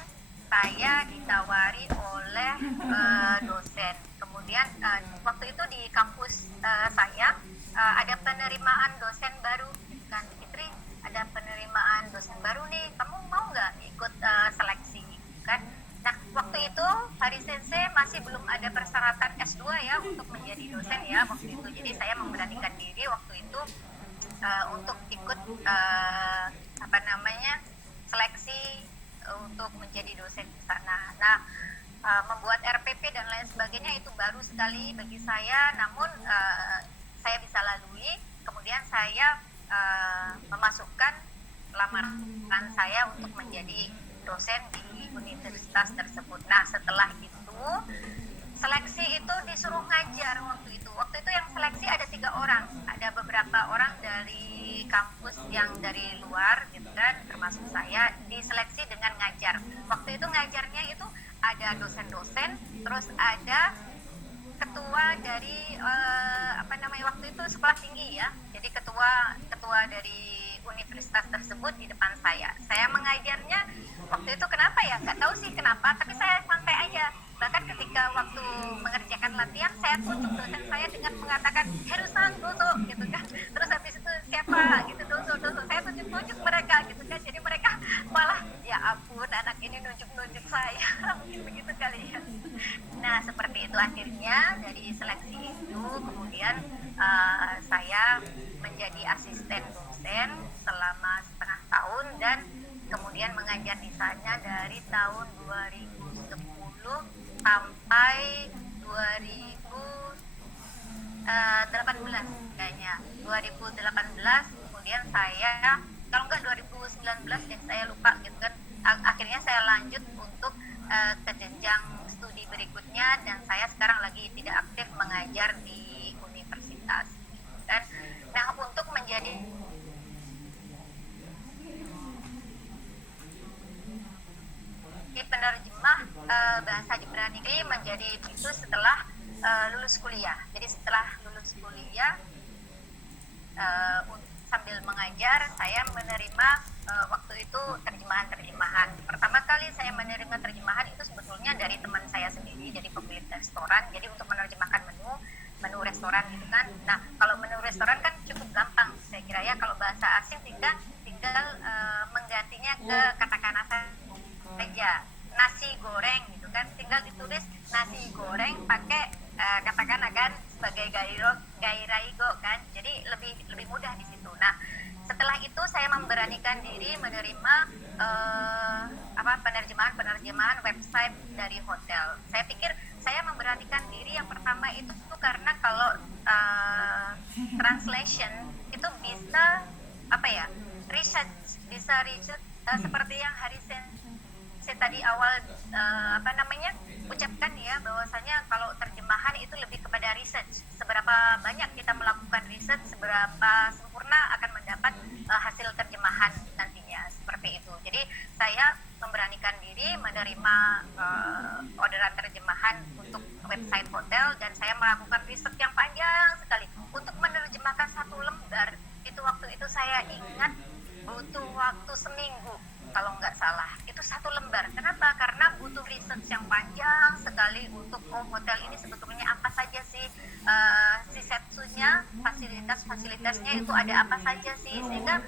saya ditawari oleh dosen. Kemudian waktu itu di kampus saya ada penerimaan dosen baru kan, Fitri, ada penerimaan dosen baru nih, kamu mau nggak ikut seleksi kan. Nah, waktu itu Hari Sensei masih belum ada persyaratan S2 ya untuk menjadi dosen ya waktu itu. Jadi saya memberanikan diri waktu itu untuk ikut seleksi untuk menjadi dosen di sana. Nah, membuat RPP dan lain sebagainya itu baru sekali bagi saya, namun saya bisa lalui. Kemudian saya memasukkan lamaran saya untuk menjadi dosen di universitas tersebut. Nah, setelah itu seleksi itu disuruh ngajar waktu itu. Waktu itu yang seleksi ada 3 orang, ada beberapa orang dari kampus yang dari luar gitu kan, termasuk saya, diseleksi dengan ngajar. Waktu itu ngajarnya itu ada dosen-dosen, terus ada ketua dari waktu itu sekolah tinggi ya. Jadi ketua dari universitas tersebut di depan saya. Saya mengajarnya waktu itu kenapa ya? Nggak tahu sih kenapa, tapi saya santai aja. Bahkan ketika waktu mengerjakan latihan, saya tunjuk dosen saya dengan mengatakan Heru-san dozo gitu kan. Terus habis itu siapa gitu, dozo. Saya tunjuk mereka gitu kan. Jadi mereka malah ya ampun, anak ini nunjuk saya. Mungkin begitu kali ya. Nah, seperti itu akhirnya dari seleksi itu kemudian saya menjadi asisten dosen selama setengah tahun, dan kemudian mengajar di sana dari tahun 2010 sampai 2018 kayaknya. 2018 kemudian saya, kalau enggak 2019 dan saya lupa gitu kan. Akhirnya saya lanjut untuk ke jenjang studi berikutnya, dan saya sekarang lagi tidak aktif mengajar di universitas kan. Nah, untuk menjadi penerjemah bahasa Ibrani menjadi itu setelah lulus kuliah. Jadi setelah lulus kuliah sambil mengajar, saya menerima waktu itu terjemahan. Pertama kali saya menerima terjemahan itu sebetulnya dari teman saya sendiri, dari pemilik restoran. Jadi untuk menerjemahkan menu restoran gitu kan. Nah, kalau menu restoran kan cukup gampang saya kira ya. Kalau bahasa asing tinggal menggantinya ke kata-kata saja, nasi goreng gitu kan, tinggal ditulis nasi goreng pakai katakan akan sebagai gairaigo kan, jadi lebih mudah di situ. Nah, setelah itu saya memberanikan diri menerima penerjemahan website dari hotel. Saya pikir saya memberanikan diri yang pertama itu karena kalau translation itu bisa research, bahasa riset seperti yang Harisen saya tadi awal ucapkan ya, bahwasanya kalau terjemahan itu lebih kepada research. Seberapa banyak kita melakukan riset, seberapa sempurna akan mendapat hasil terjemahan nantinya, seperti itu. Jadi saya memberanikan diri menerima orderan terjemahan untuk website hotel, dan saya melakukan riset yang panjang sekali untuk menerjemahkan satu lembar. Itu waktu itu saya ingat butuh waktu seminggu kalau nggak salah, itu satu lembar. Kenapa? Karena butuh research yang panjang sekali untuk hotel ini sebetulnya apa saja sih, shisetsunya, fasilitasnya itu ada apa saja sih, sehingga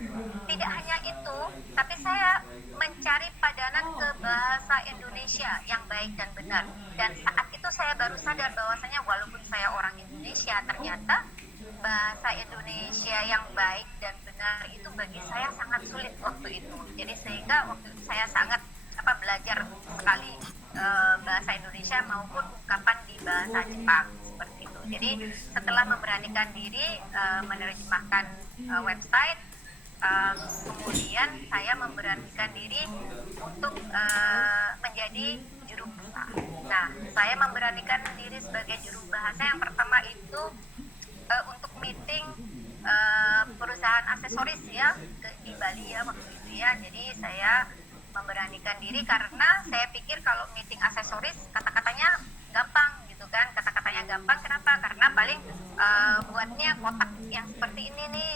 tidak hanya itu, tapi saya mencari padanan ke bahasa Indonesia yang baik dan benar. Dan saat itu saya baru sadar bahwasanya walaupun saya orang Indonesia, ternyata bahasa Indonesia yang baik dan benar itu bagi saya sangat sulit waktu itu. Jadi sehingga waktu itu saya sangat belajar sekali bahasa Indonesia maupun ungkapan di bahasa Jepang, seperti itu. Jadi setelah memberanikan diri menerjemahkan website, kemudian saya memberanikan diri untuk menjadi juru bahasa. Nah, saya memberanikan diri sebagai juru bahasa yang pertama itu untuk meeting perusahaan aksesoris ya di Bali ya waktu itu ya. Jadi saya memberanikan diri karena saya pikir kalau meeting aksesoris kata-katanya gampang gitu kan, kata-katanya gampang. Kenapa? Karena paling buatnya kotak yang seperti ini nih,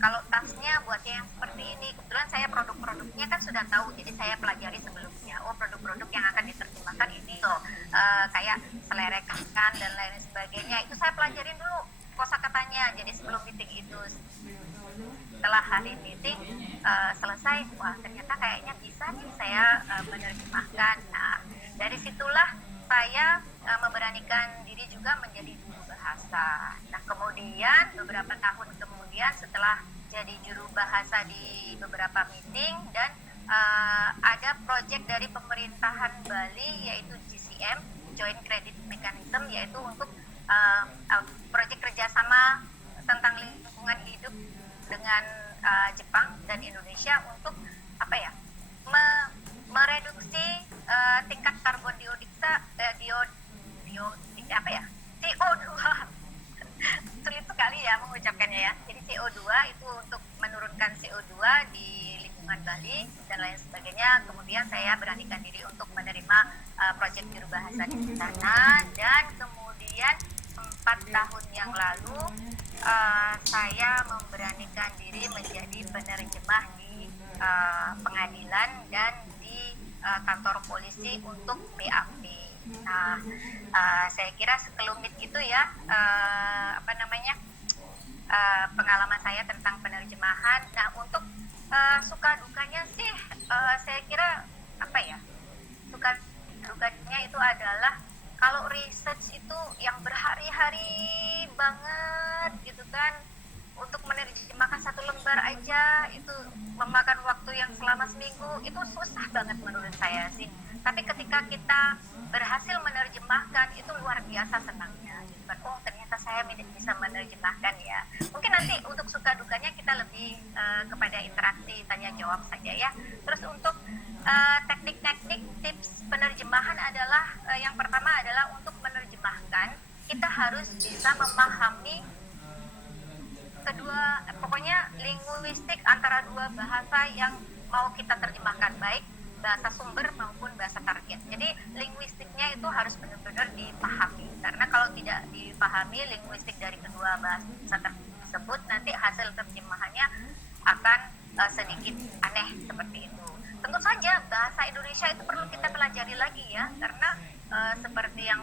kalau tasnya buatnya yang seperti ini. Kebetulan saya produk-produknya kan sudah tahu, jadi saya pelajari sebelumnya. Oh, produk-produk yang akan diterjemahkan ini tuh kayak selerakan dan lain sebagainya, itu saya pelajarin dulu kosakatanya. Jadi sebelum meeting itu, setelah hari meeting selesai, wah ternyata kayaknya bisa nih saya menerjemahkan. Nah, dari situlah saya memberanikan diri juga menjadi juru bahasa. Nah, kemudian beberapa tahun kemudian setelah jadi juru bahasa di beberapa meeting dan ada proyek dari pemerintahan Bali yaitu GCM, Joint Credit Mechanism, yaitu untuk proyek kerjasama tentang lingkungan hidup dengan Jepang dan Indonesia untuk mereduksi tingkat karbon dioksida CO2 sulit sekali ya mengucapkannya ya. Jadi CO2 itu untuk menurunkan CO2 di lingkungan Bali dan lain sebagainya. Kemudian saya beranikan diri untuk menerima proyek juru bahasa di sana, dan kemudian 4 tahun yang lalu saya memberanikan diri menjadi penerjemah di pengadilan dan di kantor polisi untuk BAP. Nah, saya kira sekelumit itu ya pengalaman saya tentang penerjemahan. Nah, untuk suka dukanya sih saya kira suka dukanya itu adalah kalau research itu yang berhari-hari banget gitu kan, untuk menerjemahkan satu lembar aja itu memakan waktu yang selama seminggu, itu susah banget menurut saya sih. Tapi ketika kita berhasil menerjemahkan itu luar biasa senangnya gitu kan. Oh, ternyata saya bisa menerjemahkan ya. Mungkin nanti untuk suka dukanya kita lebih kepada interaksi tanya jawab saja ya. Terus untuk teknik-teknik tips penerjemahan adalah yang pertama adalah untuk menerjemahkan kita harus bisa memahami pokoknya linguistik antara dua bahasa yang mau kita terjemahkan, baik bahasa sumber maupun bahasa target. Jadi linguistiknya itu harus benar-benar dipahami, karena kalau tidak dipahami linguistik dari kedua bahasa tersebut, nanti hasil terjemahannya akan sedikit aneh seperti itu. Tentu saja bahasa Indonesia itu perlu kita pelajari lagi ya, karena seperti yang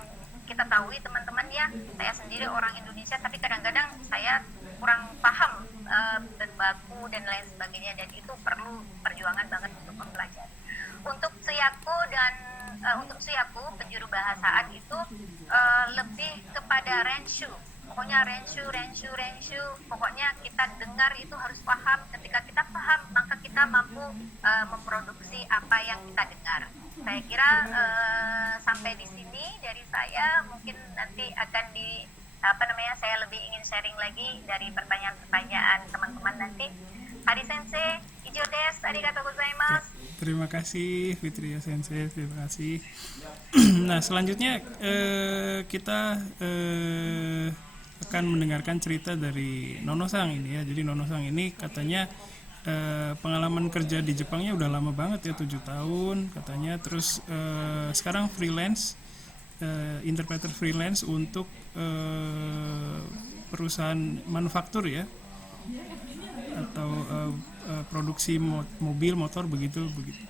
kita tahu teman-teman ya, saya sendiri orang Indonesia tapi kadang-kadang saya kurang paham berbaku dan lain sebagainya, dan itu perlu perjuangan banget untuk mempelajari. Untuk Suyaku penjuru bahasaan itu lebih kepada renshu. Pokoknya renshu, pokoknya kita dengar itu harus paham. Ketika kita paham, maka kita mampu memproduksi apa yang kita dengar. Saya kira sampai di sini dari saya. Mungkin nanti akan saya lebih ingin sharing lagi dari pertanyaan-pertanyaan teman-teman nanti. Hari Sensei, 上です。ありがとうございます。Terima kasih Fitria Sensei, terima kasih. Nah, selanjutnya kita akan mendengarkan cerita dari Nono Sang ini ya. Jadi Nono Sang ini katanya pengalaman kerja di Jepangnya udah lama banget ya, 7 tahun katanya. Terus sekarang freelance, interpreter freelance untuk perusahaan manufaktur ya, atau produksi mobil motor begitu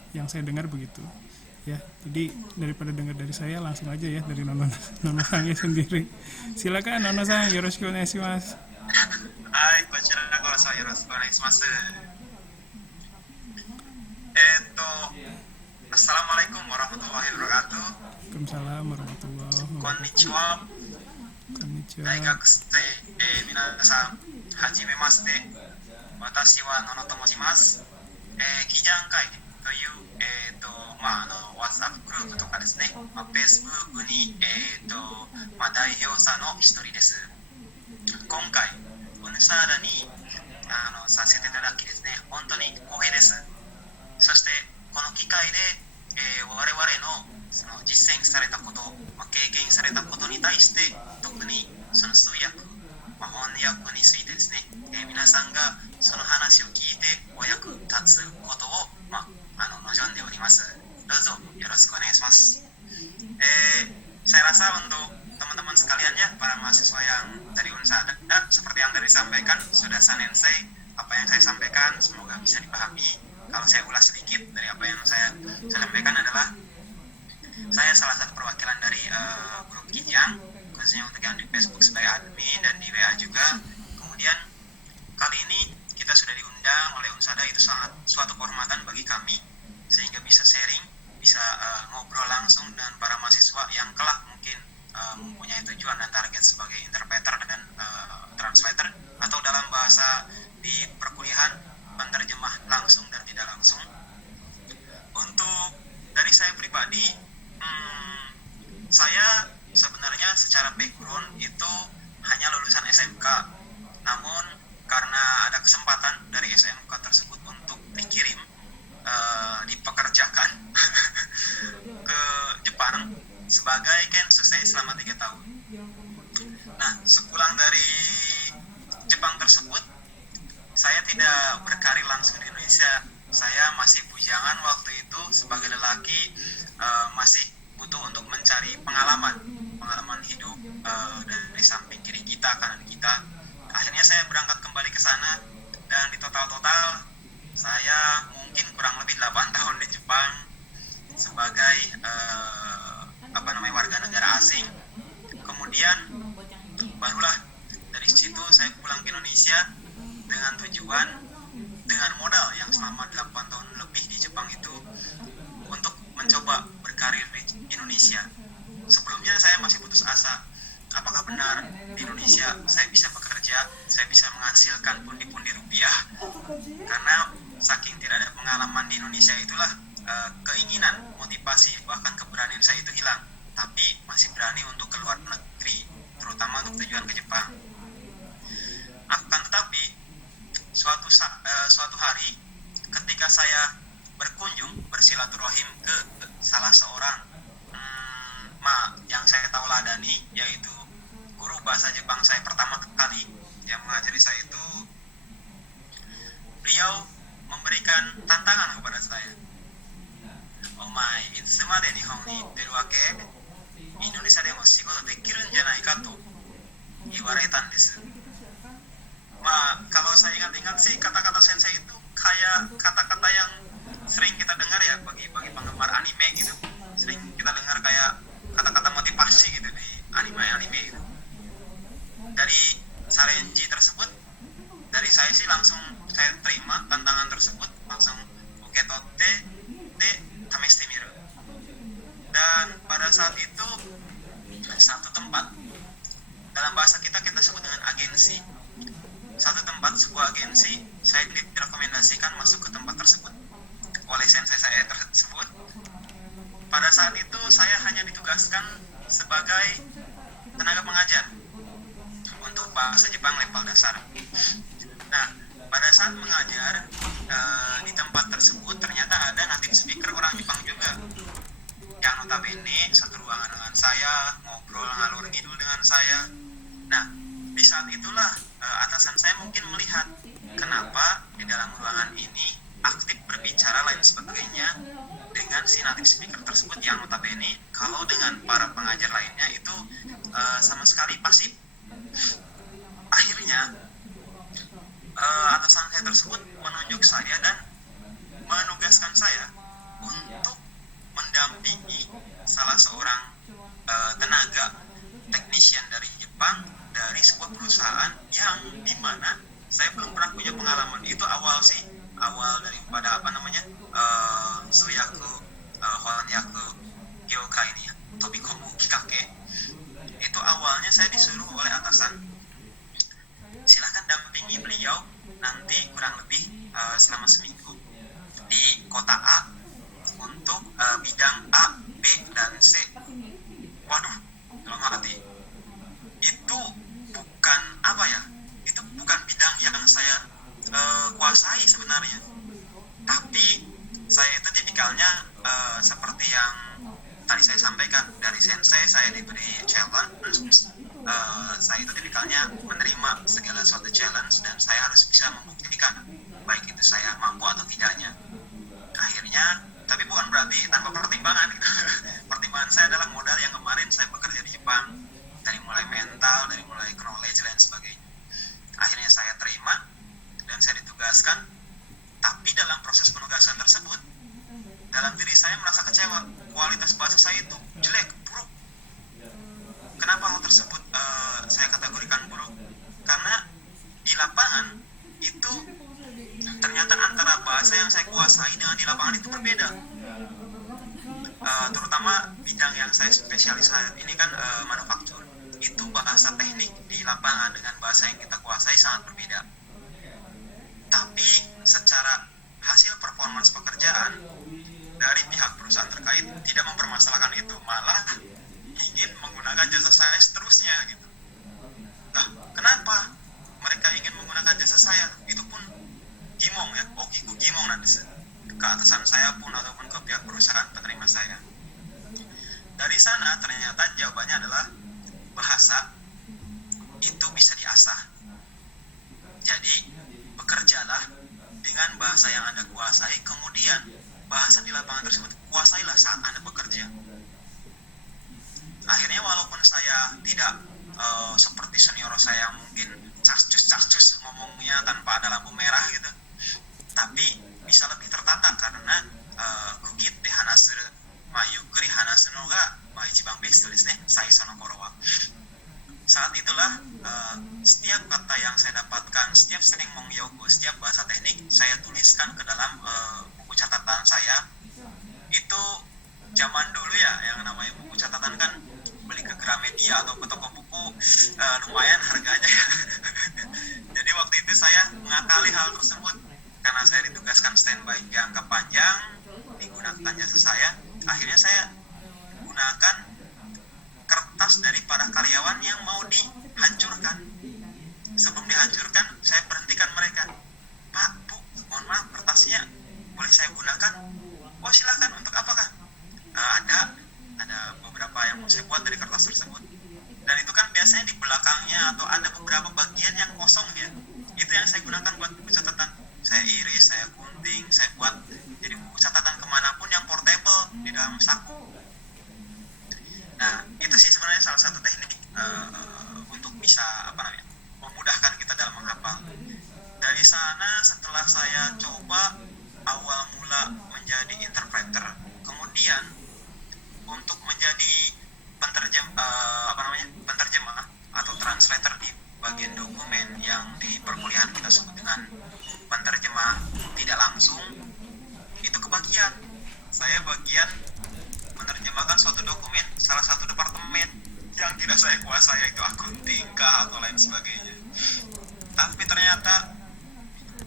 yang saya dengar begitu ya. Jadi daripada dengar dari saya, langsung aja ya dari Nono Sangnya sendiri. Silakan Nono Sang, yoroshiku onegaishimasu. はい、こちらこそよろしくお願いします。Assalamualaikum warahmatullahi wabarakatuh. Waalaikumsalam warahmatullahi こんにちは。 wabarakatuh. 大学生、皆さん、はじめまして。私は野々と申します。記者会という、WhatsApp グループとかですね、Facebook に、代表者の一人です。今回、ウンサーダにさせていただきですね、本当に光栄です。そして、この機会で、我々のその実践されたこと、経験されたことに対して、特にその通訳、翻訳についてですね、皆さんがその話を聞いてお役立つことを、望んでおります。どうぞよろしくお願いします。Saya rasa untuk teman-teman sekalian ya, para mahasiswa yang dari Unsada, seperti yang tadi disampaikan, sudah Sanensei, apa yang saya sampaikan semoga bisa dipahami. Kalau saya ulas sedikit dari apa yang saya sampaikan adalah, saya salah satu perwakilan dari grup Kijang, khususnya untuk yang di Facebook sebagai admin dan di WA juga. Kemudian kali ini kita sudah diundang oleh Unsada, itu sangat suatu kehormatan bagi kami, sehingga bisa sharing, bisa ngobrol langsung dengan para mahasiswa yang kelak mungkin mempunyai tujuan dan target sebagai interpreter dan translator, atau dalam bahasa di perkuliahan penerjemah langsung dan tidak langsung. Untuk dari saya pribadi, saya sebenarnya secara background itu hanya lulusan SMK, namun karena ada kesempatan dari SMK tersebut untuk dikirim, dipekerjakan ke Jepang sebagai Kensei selama 3 tahun. Nah, sepulang dari Jepang tersebut, saya tidak berkarir langsung di Indonesia. Saya masih bujangan waktu itu sebagai lelaki, masih butuh untuk mencari pengalaman hidup dari samping kiri kita, kanan kita. Akhirnya saya berangkat kembali ke sana, dan di total saya mungkin kurang lebih 8 tahun di Jepang sebagai warga negara asing. Kemudian barulah dari situ saya pulang ke Indonesia dengan tujuan, dengan modal yang selama 8 tahun lebih di Jepang itu, untuk mencoba berkarir di Indonesia. Sebelumnya saya masih putus asa, apakah benar di Indonesia saya bisa bekerja, saya bisa menghasilkan pundi-pundi rupiah. Karena saking tidak ada pengalaman di Indonesia itulah, keinginan, motivasi, bahkan keberanian saya itu hilang. Tapi masih berani untuk keluar negeri, terutama untuk tujuan ke Jepang. Akan tetapi suatu hari ketika saya berkunjung, bersilaturahim ke salah seorang yang saya tauladani, yaitu guru bahasa Jepang saya pertama kali yang mengajari saya itu, beliau memberikan tantangan kepada saya. Omae, itsumade Nihon ni itteru wake? Indonesia de mo shigoto dekiru n janai ka to iwaretan desu. Kalau saya ingat-ingat sih, kata-kata sensei itu kayak kata-kata yang sering kita dengar ya bagi penggemar anime gitu. Sering kita dengar kayak kata-kata motivasi gitu di anime gitu. Dari sarenji tersebut, dari saya sih langsung saya terima tantangan tersebut, langsung uketotte de tameshite miru. Dan pada saat itu satu tempat, dalam bahasa kita sebut dengan agensi. Satu tempat, sebuah agensi, saya direkomendasikan masuk ke tempat tersebut oleh sensei saya tersebut. Pada saat itu saya hanya ditugaskan sebagai tenaga pengajar untuk bahasa Jepang level dasar. Nah, pada notabene satu ruangan dengan saya, ngobrol ngalur ngidul dengan saya. Nah, di saat itulah atasan saya mungkin melihat kenapa di dalam ruangan ini aktif berbicara lain sebagainya dengan si native speaker tersebut yang notabene kalau dengan para pengajar lainnya itu sama sekali pasif. Akhirnya atasan saya tersebut menunjuk saya dan menugaskan saya untuk mendampingi salah seorang tenaga technician dari Jepang dari sebuah perusahaan yang dimana saya belum pernah punya pengalaman. Itu awal daripada Suyaku Honyaku Gyoka ini ya, Tobikomu Kikake. Itu awalnya saya disuruh oleh atasan, silahkan dampingi beliau nanti kurang lebih selama seminggu di kota A untuk bidang A, B, dan C. Waduh, dalam hati itu bukan itu bukan bidang yang saya kuasai sebenarnya. Tapi saya itu tipikalnya seperti yang tadi saya sampaikan, dari sensei saya diberi challenge. Saya itu tipikalnya menerima segala suatu challenge dan saya harus bisa membuktikan baik itu saya mampu atau tidaknya. Akhirnya, tapi bukan berarti tanpa pertimbangan gitu. Pertimbangan saya adalah modal yang kemarin saya bekerja di Jepang, dari mulai mental, dari mulai knowledge dan sebagainya. Akhirnya saya terima dan saya ditugaskan. Tapi dalam proses penugasan tersebut, dalam diri saya merasa kecewa. Kualitas bahasa saya itu jelek, buruk. Kenapa hal tersebut saya kategorikan buruk? Karena di lapangan itu ternyata antara bahasa yang saya kuasai dengan di lapangan itu berbeda. Terutama bidang yang saya spesialis saat ini kan manufaktur. Itu bahasa teknik di lapangan dengan bahasa yang kita kuasai sangat berbeda. Tapi secara hasil performance pekerjaan dari pihak perusahaan terkait tidak mempermasalahkan itu, malah ingin menggunakan jasa saya seterusnya gitu. Nah, kenapa mereka ingin menggunakan jasa saya? Itu pun gimong ya, okiku gimong nanti ke atasan saya pun ataupun ke pihak perusahaan penerima saya. Dari sana ternyata jawabannya adalah bahasa itu bisa diasah. Jadi bekerjalah dengan bahasa yang Anda kuasai, kemudian bahasa di lapangan tersebut kuasailah saat Anda bekerja. Akhirnya walaupun saya tidak seperti senior saya yang mungkin carcus ngomongnya tanpa ada lampu merah gitu, tapi bisa lebih tertata karena gugit de hanasu mayukuri hanasu no ga ichiban besto desu ne, saiso no koro wa. Saat itulah setiap kata yang saya dapatkan, setiap sering mengyoku, setiap bahasa teknik saya tuliskan ke dalam buku catatan saya. Itu zaman dulu ya, yang namanya buku catatan kan beli ke Gramedia atau ke toko buku lumayan harganya ya. Jadi waktu itu saya mengakali hal tersebut karena saya ditugaskan standby jangka panjang digunakan jasa saya. Akhirnya saya gunakan kertas dari para karyawan yang mau dihancurkan. Sebelum dihancurkan, saya berhentikan mereka. Pak, Bu, mohon maaf, kertasnya boleh saya gunakan? Oh, silakan. Untuk apakah? Ada beberapa yang mau saya buat dari kertas tersebut. Dan itu kan biasanya di belakangnya atau ada beberapa bagian yang kosong ya. Itu yang saya gunakan buat buku catatan. Saya iris, saya gunting, saya buat jadi buku catatan kemanapun yang portable di dalam saku. Nah, itu sih sebenarnya salah satu teknik untuk bisa memudahkan kita dalam menghafal. Dari sana setelah saya coba awal mula menjadi interpreter, kemudian untuk menjadi penterjemah atau translator di bagian dokumen yang di perkuliahan kita sebut dengan penterjemah tidak langsung, itu kebagian. Saya bagian menerjemahkan suatu dokumen salah satu departemen yang tidak saya kuasai, yaitu akunting atau lain sebagainya. Tapi ternyata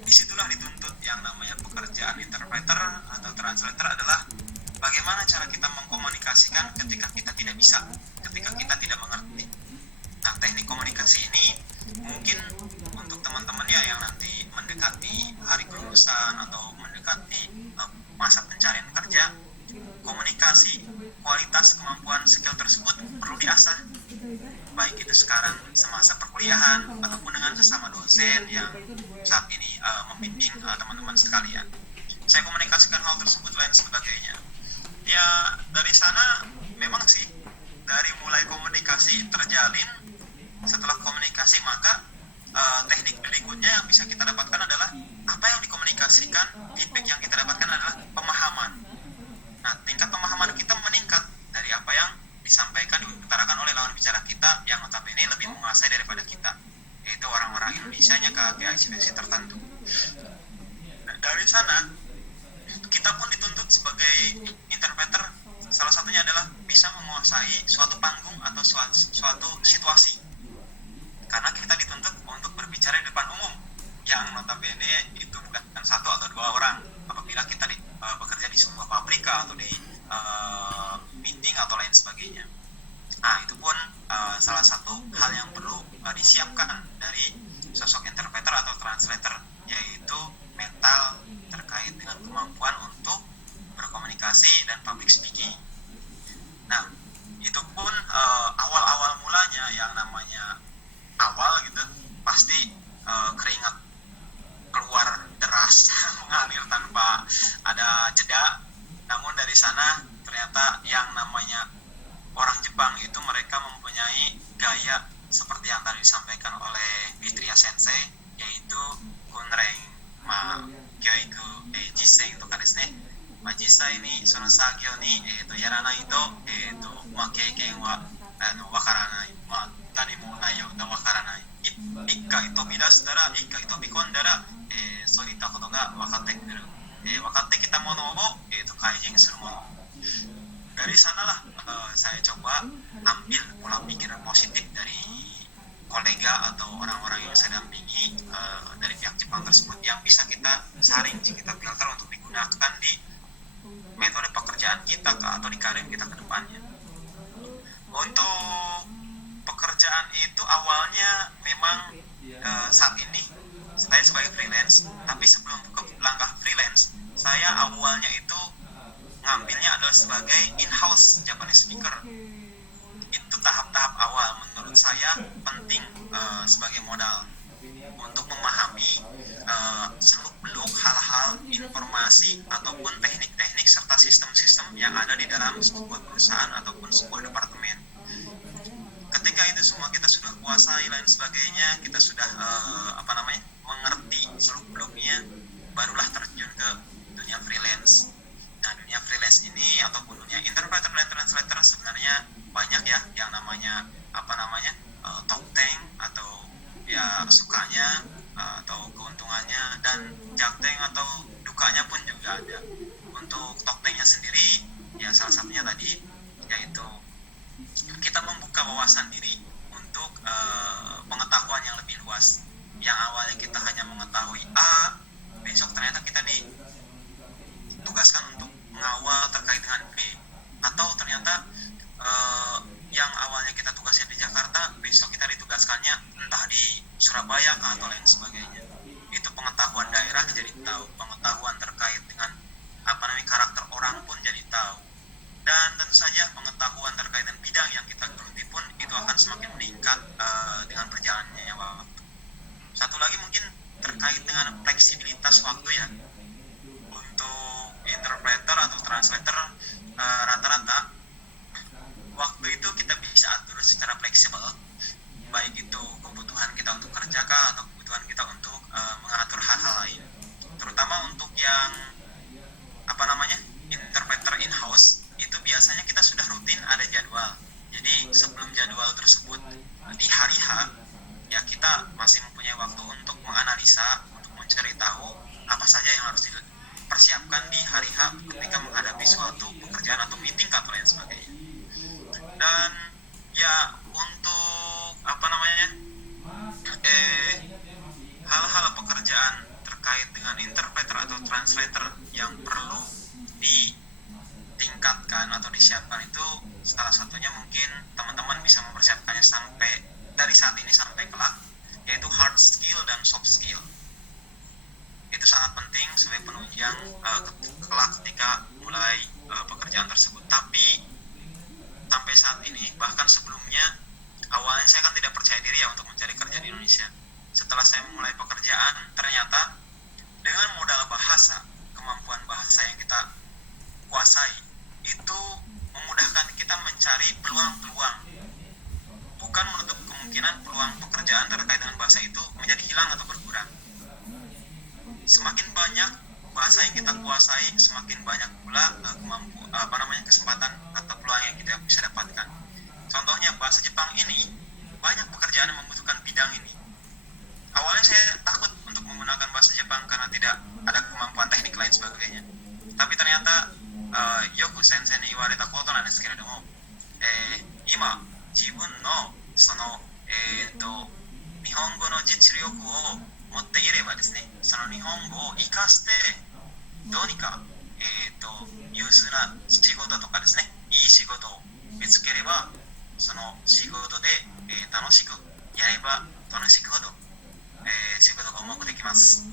disitulah dituntut yang namanya pekerjaan interpreter atau translator adalah bagaimana cara kita mengkomunikasikan ketika kita tidak bisa, ketika kita tidak mengerti. Nah, teknik komunikasi ini mungkin untuk teman-teman ya yang nanti mendekati hari kelulusan atau mendekati masa pencarian kerja, komunikasi kualitas kemampuan skill tersebut perlu diasah, baik itu sekarang semasa perkuliahan ataupun dengan sesama dosen yang saat ini membimbing teman-teman sekalian. Saya komunikasikan hal tersebut lain sebagainya. Ya dari sana memang sih, dari mulai komunikasi terjalin, setelah komunikasi maka teknik berikutnya yang bisa kita dapatkan adalah apa yang dikomunikasikan, feedback yang kita dapatkan adalah pemahaman. Nah, tingkat pemahaman kita meningkat dari apa yang disampaikan, diutarakan oleh lawan bicara kita yang notabene lebih menguasai daripada kita, yaitu orang-orang Indonesianya ke spesies tertentu. Nah, dari sana kita pun dituntut sebagai interpreter, salah satunya adalah bisa menguasai suatu panggung atau suatu situasi, karena kita dituntut untuk berbicara di depan umum yang notabene itu bukan satu atau dua orang apabila kita bekerja di sebuah pabrik atau di meeting atau lain sebagainya. Nah, itu pun salah satu hal yang perlu disiapkan dari sosok interpreter atau translator, yaitu mental terkait dengan kemampuan untuk berkomunikasi dan public speaking. Nah, itu pun awal-awal mulanya yang namanya awal gitu, pasti keringat keluar deras mengalir tanpa ada jeda. Namun dari sana ternyata yang namanya orang Jepang itu mereka mempunyai gaya seperti yang tadi disampaikan oleh Fitria Sensei, yaitu kunreng ma kyoiku jisei to ka desu ne. Jisai ni sono sagyo ni yaranai to keiken wa wakaranai, nani mo naiyo ga wakaranai. 一回飛び出したら、一回飛び込んだら、そういったことが分かってくる、分かってきたものを、改善するもの。Dari sanalah saya coba ambil pola pikir positif dari kolega atau orang-orang yang saya dampingi dari pihak Jepang tersebut, yang bisa kita saring, kita filter untuk digunakan di metode pekerjaan kita atau di karir kita ke depannya. Untuk pekerjaan itu awalnya memang saat ini saya sebagai freelance, tapi sebelum ke langkah freelance, saya awalnya itu ngambilnya adalah sebagai in-house Japanese speaker. Itu tahap-tahap awal menurut saya penting sebagai modal untuk memahami seluk-beluk hal-hal informasi ataupun teknik-teknik serta sistem-sistem yang ada di dalam sebuah perusahaan ataupun sebuah departemen. Ketika itu semua kita sudah kuasai lain sebagainya, kita sudah mengerti seluk-beluknya, barulah terjun ke dunia freelance. Nah, dunia freelance ini ataupun dunia interpreter dan translator sebenarnya banyak ya yang namanya top tank atau ya sukanya atau keuntungannya, dan jakteng atau dukanya pun juga ada. Untuk top tanknya sendiri ya salah satunya tadi yaitu kita membuka wawasan diri untuk pengetahuan yang lebih luas. Yang awalnya kita hanya mengetahui A, besok ternyata kita ditugaskan untuk mengawal terkait dengan B, atau ternyata yang awalnya kita tugasnya di Jakarta, besok kita ditugaskannya entah di Surabaya atau lain sebagainya. Itu pengetahuan daerah jadi tahu, pengetahuan terkait dengan karakter orang pun jadi tahu. Dan tentu saja pengetahuan terkait dengan bidang yang kita geluti pun itu akan semakin meningkat dengan berjalannya waktu. Satu lagi mungkin terkait dengan fleksibilitas waktu ya. Untuk interpreter atau translator rata-rata waktu itu kita bisa atur secara fleksibel, baik itu kebutuhan kita untuk kerja kah atau kebutuhan kita untuk mengatur hal-hal lain. Terutama untuk yang interpreter in-house, itu biasanya kita sudah rutin ada jadwal. Jadi sebelum jadwal tersebut di hari H, ya kita masih mempunyai waktu untuk menganalisa, untuk mencari tahu apa saja yang harus dipersiapkan di hari H ketika menghadapi suatu pekerjaan atau meeting atau lain sebagainya. Dan ya untuk hal-hal pekerjaan terkait dengan interpreter atau translator yang perlu ditingkatkan atau disiapkan itu salah satunya mungkin teman-teman bisa mempersiapkannya sampai dari saat ini sampai kelak, yaitu hard skill dan soft skill. Itu sangat penting sebagai penunjang kelak ketika mulai pekerjaan tersebut. Tapi sampai saat ini, bahkan sebelumnya awalnya saya kan tidak percaya diri ya untuk mencari kerja di Indonesia. Setelah saya memulai pekerjaan, ternyata dengan modal bahasa, kemampuan bahasa yang kita kuasai, itu memudahkan kita mencari peluang-peluang. Bukan menutup kemungkinan peluang pekerjaan terkait dengan bahasa itu menjadi hilang atau berkurang. Semakin banyak bahasa yang kita kuasai, semakin banyak pula kesempatan atau peluang yang kita bisa dapatkan. Contohnya bahasa Jepang ini, banyak pekerjaan yang membutuhkan bidang ini. Awalnya saya takut untuk menggunakan bahasa Jepang karena tidak ada kemampuan teknik lain sebagainya. Tapi ternyata yoku sensei ni iwareta koto nan desu keredomo, ima jibun no sono nihongo no jitsuryoku o motte ireba desu ne, sono nihongo o ikasite donika yusuu na shigoto toka desu ne, ii shigoto o mitsukerebaその仕事で、楽しくやれば楽しくほど、仕事が重くできます。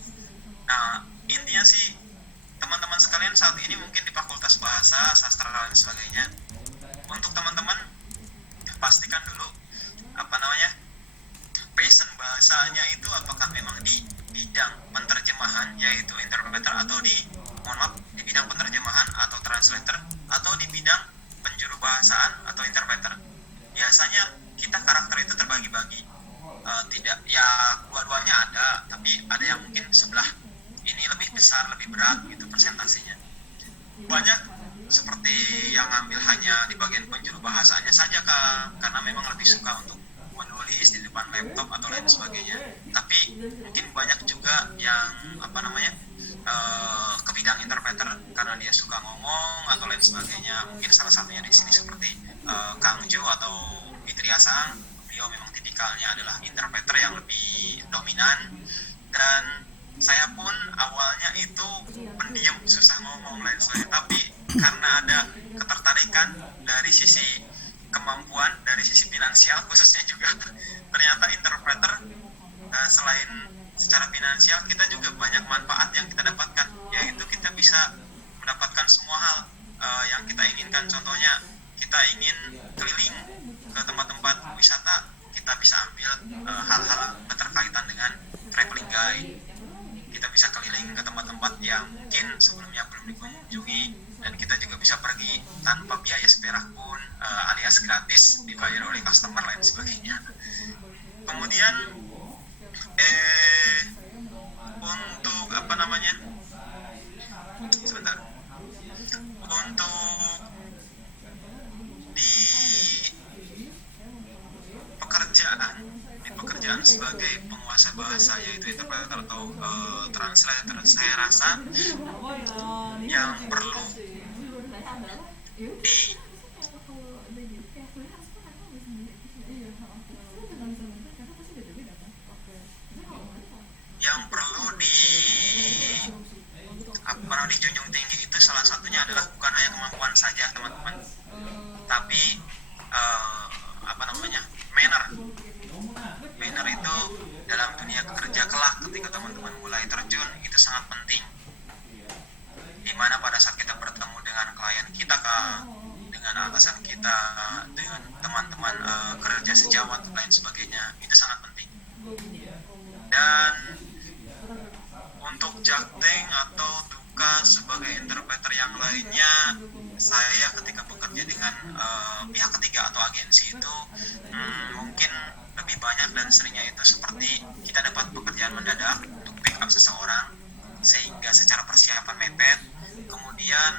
Nah, intinya sih teman-teman sekalian saat ini mungkin di Fakultas Bahasa, Sastra dan sebagainya, untuk teman-teman pastikan dulu passion bahasanya itu apakah memang di bidang penerjemahan yaitu interpreter atau di bidang penerjemahan atau translator atau di bidang penjuru bahasaan atau interpreter. Biasanya kita karakter itu terbagi-bagi, tidak ya dua-duanya ada, tapi ada yang mungkin sebelah ini lebih besar, lebih berat gitu presentasinya. Banyak seperti yang ngambil hanya di bagian penjuru bahasanya saja karena memang lebih suka untuk menulis di depan laptop atau lain sebagainya. Tapi mungkin banyak juga yang ke bidang interpreter karena dia suka ngomong atau lain sebagainya. Mungkin salah satunya di sini seperti Kang Jo atau Fitriasang, beliau memang tipikalnya adalah interpreter yang lebih dominan, dan saya pun awalnya itu pendiam, susah ngomong lain sebagainya, tapi karena ada ketertarikan dari sisi kemampuan, dari sisi finansial khususnya juga, ternyata interpreter selain secara finansial kita juga banyak manfaat yang kita dapatkan, yaitu kita bisa mendapatkan semua hal yang kita inginkan. Contohnya kita ingin keliling ke tempat-tempat wisata, kita bisa ambil hal-hal berkaitan dengan traveling guide. Kita bisa keliling ke tempat-tempat yang mungkin sebelumnya belum dikunjungi, dan kita juga bisa pergi tanpa biaya seperak pun, alias gratis, dibayar oleh customer lain sebagainya. Kemudian untuk untuk di pekerjaan sebagai penguasa bahasa yaitu interpreter atau translator, saya rasa yang perlu dijunjung tinggi itu salah satunya adalah bukan hanya kemampuan saja teman-teman, tapi manner itu dalam dunia kerja kelak ketika teman-teman mulai terjun itu sangat penting, dimana pada saat kita bertemu dengan klien kita dengan atasan kita, dengan teman-teman kerja sejawat dan lain sebagainya, itu sangat penting. Dan untuk jakting atau duka sebagai interpreter yang lainnya, saya ketika bekerja dengan pihak ketiga atau agensi itu mungkin lebih banyak dan seringnya itu seperti kita dapat pekerjaan mendadak untuk backup seseorang sehingga secara persiapan mepet, kemudian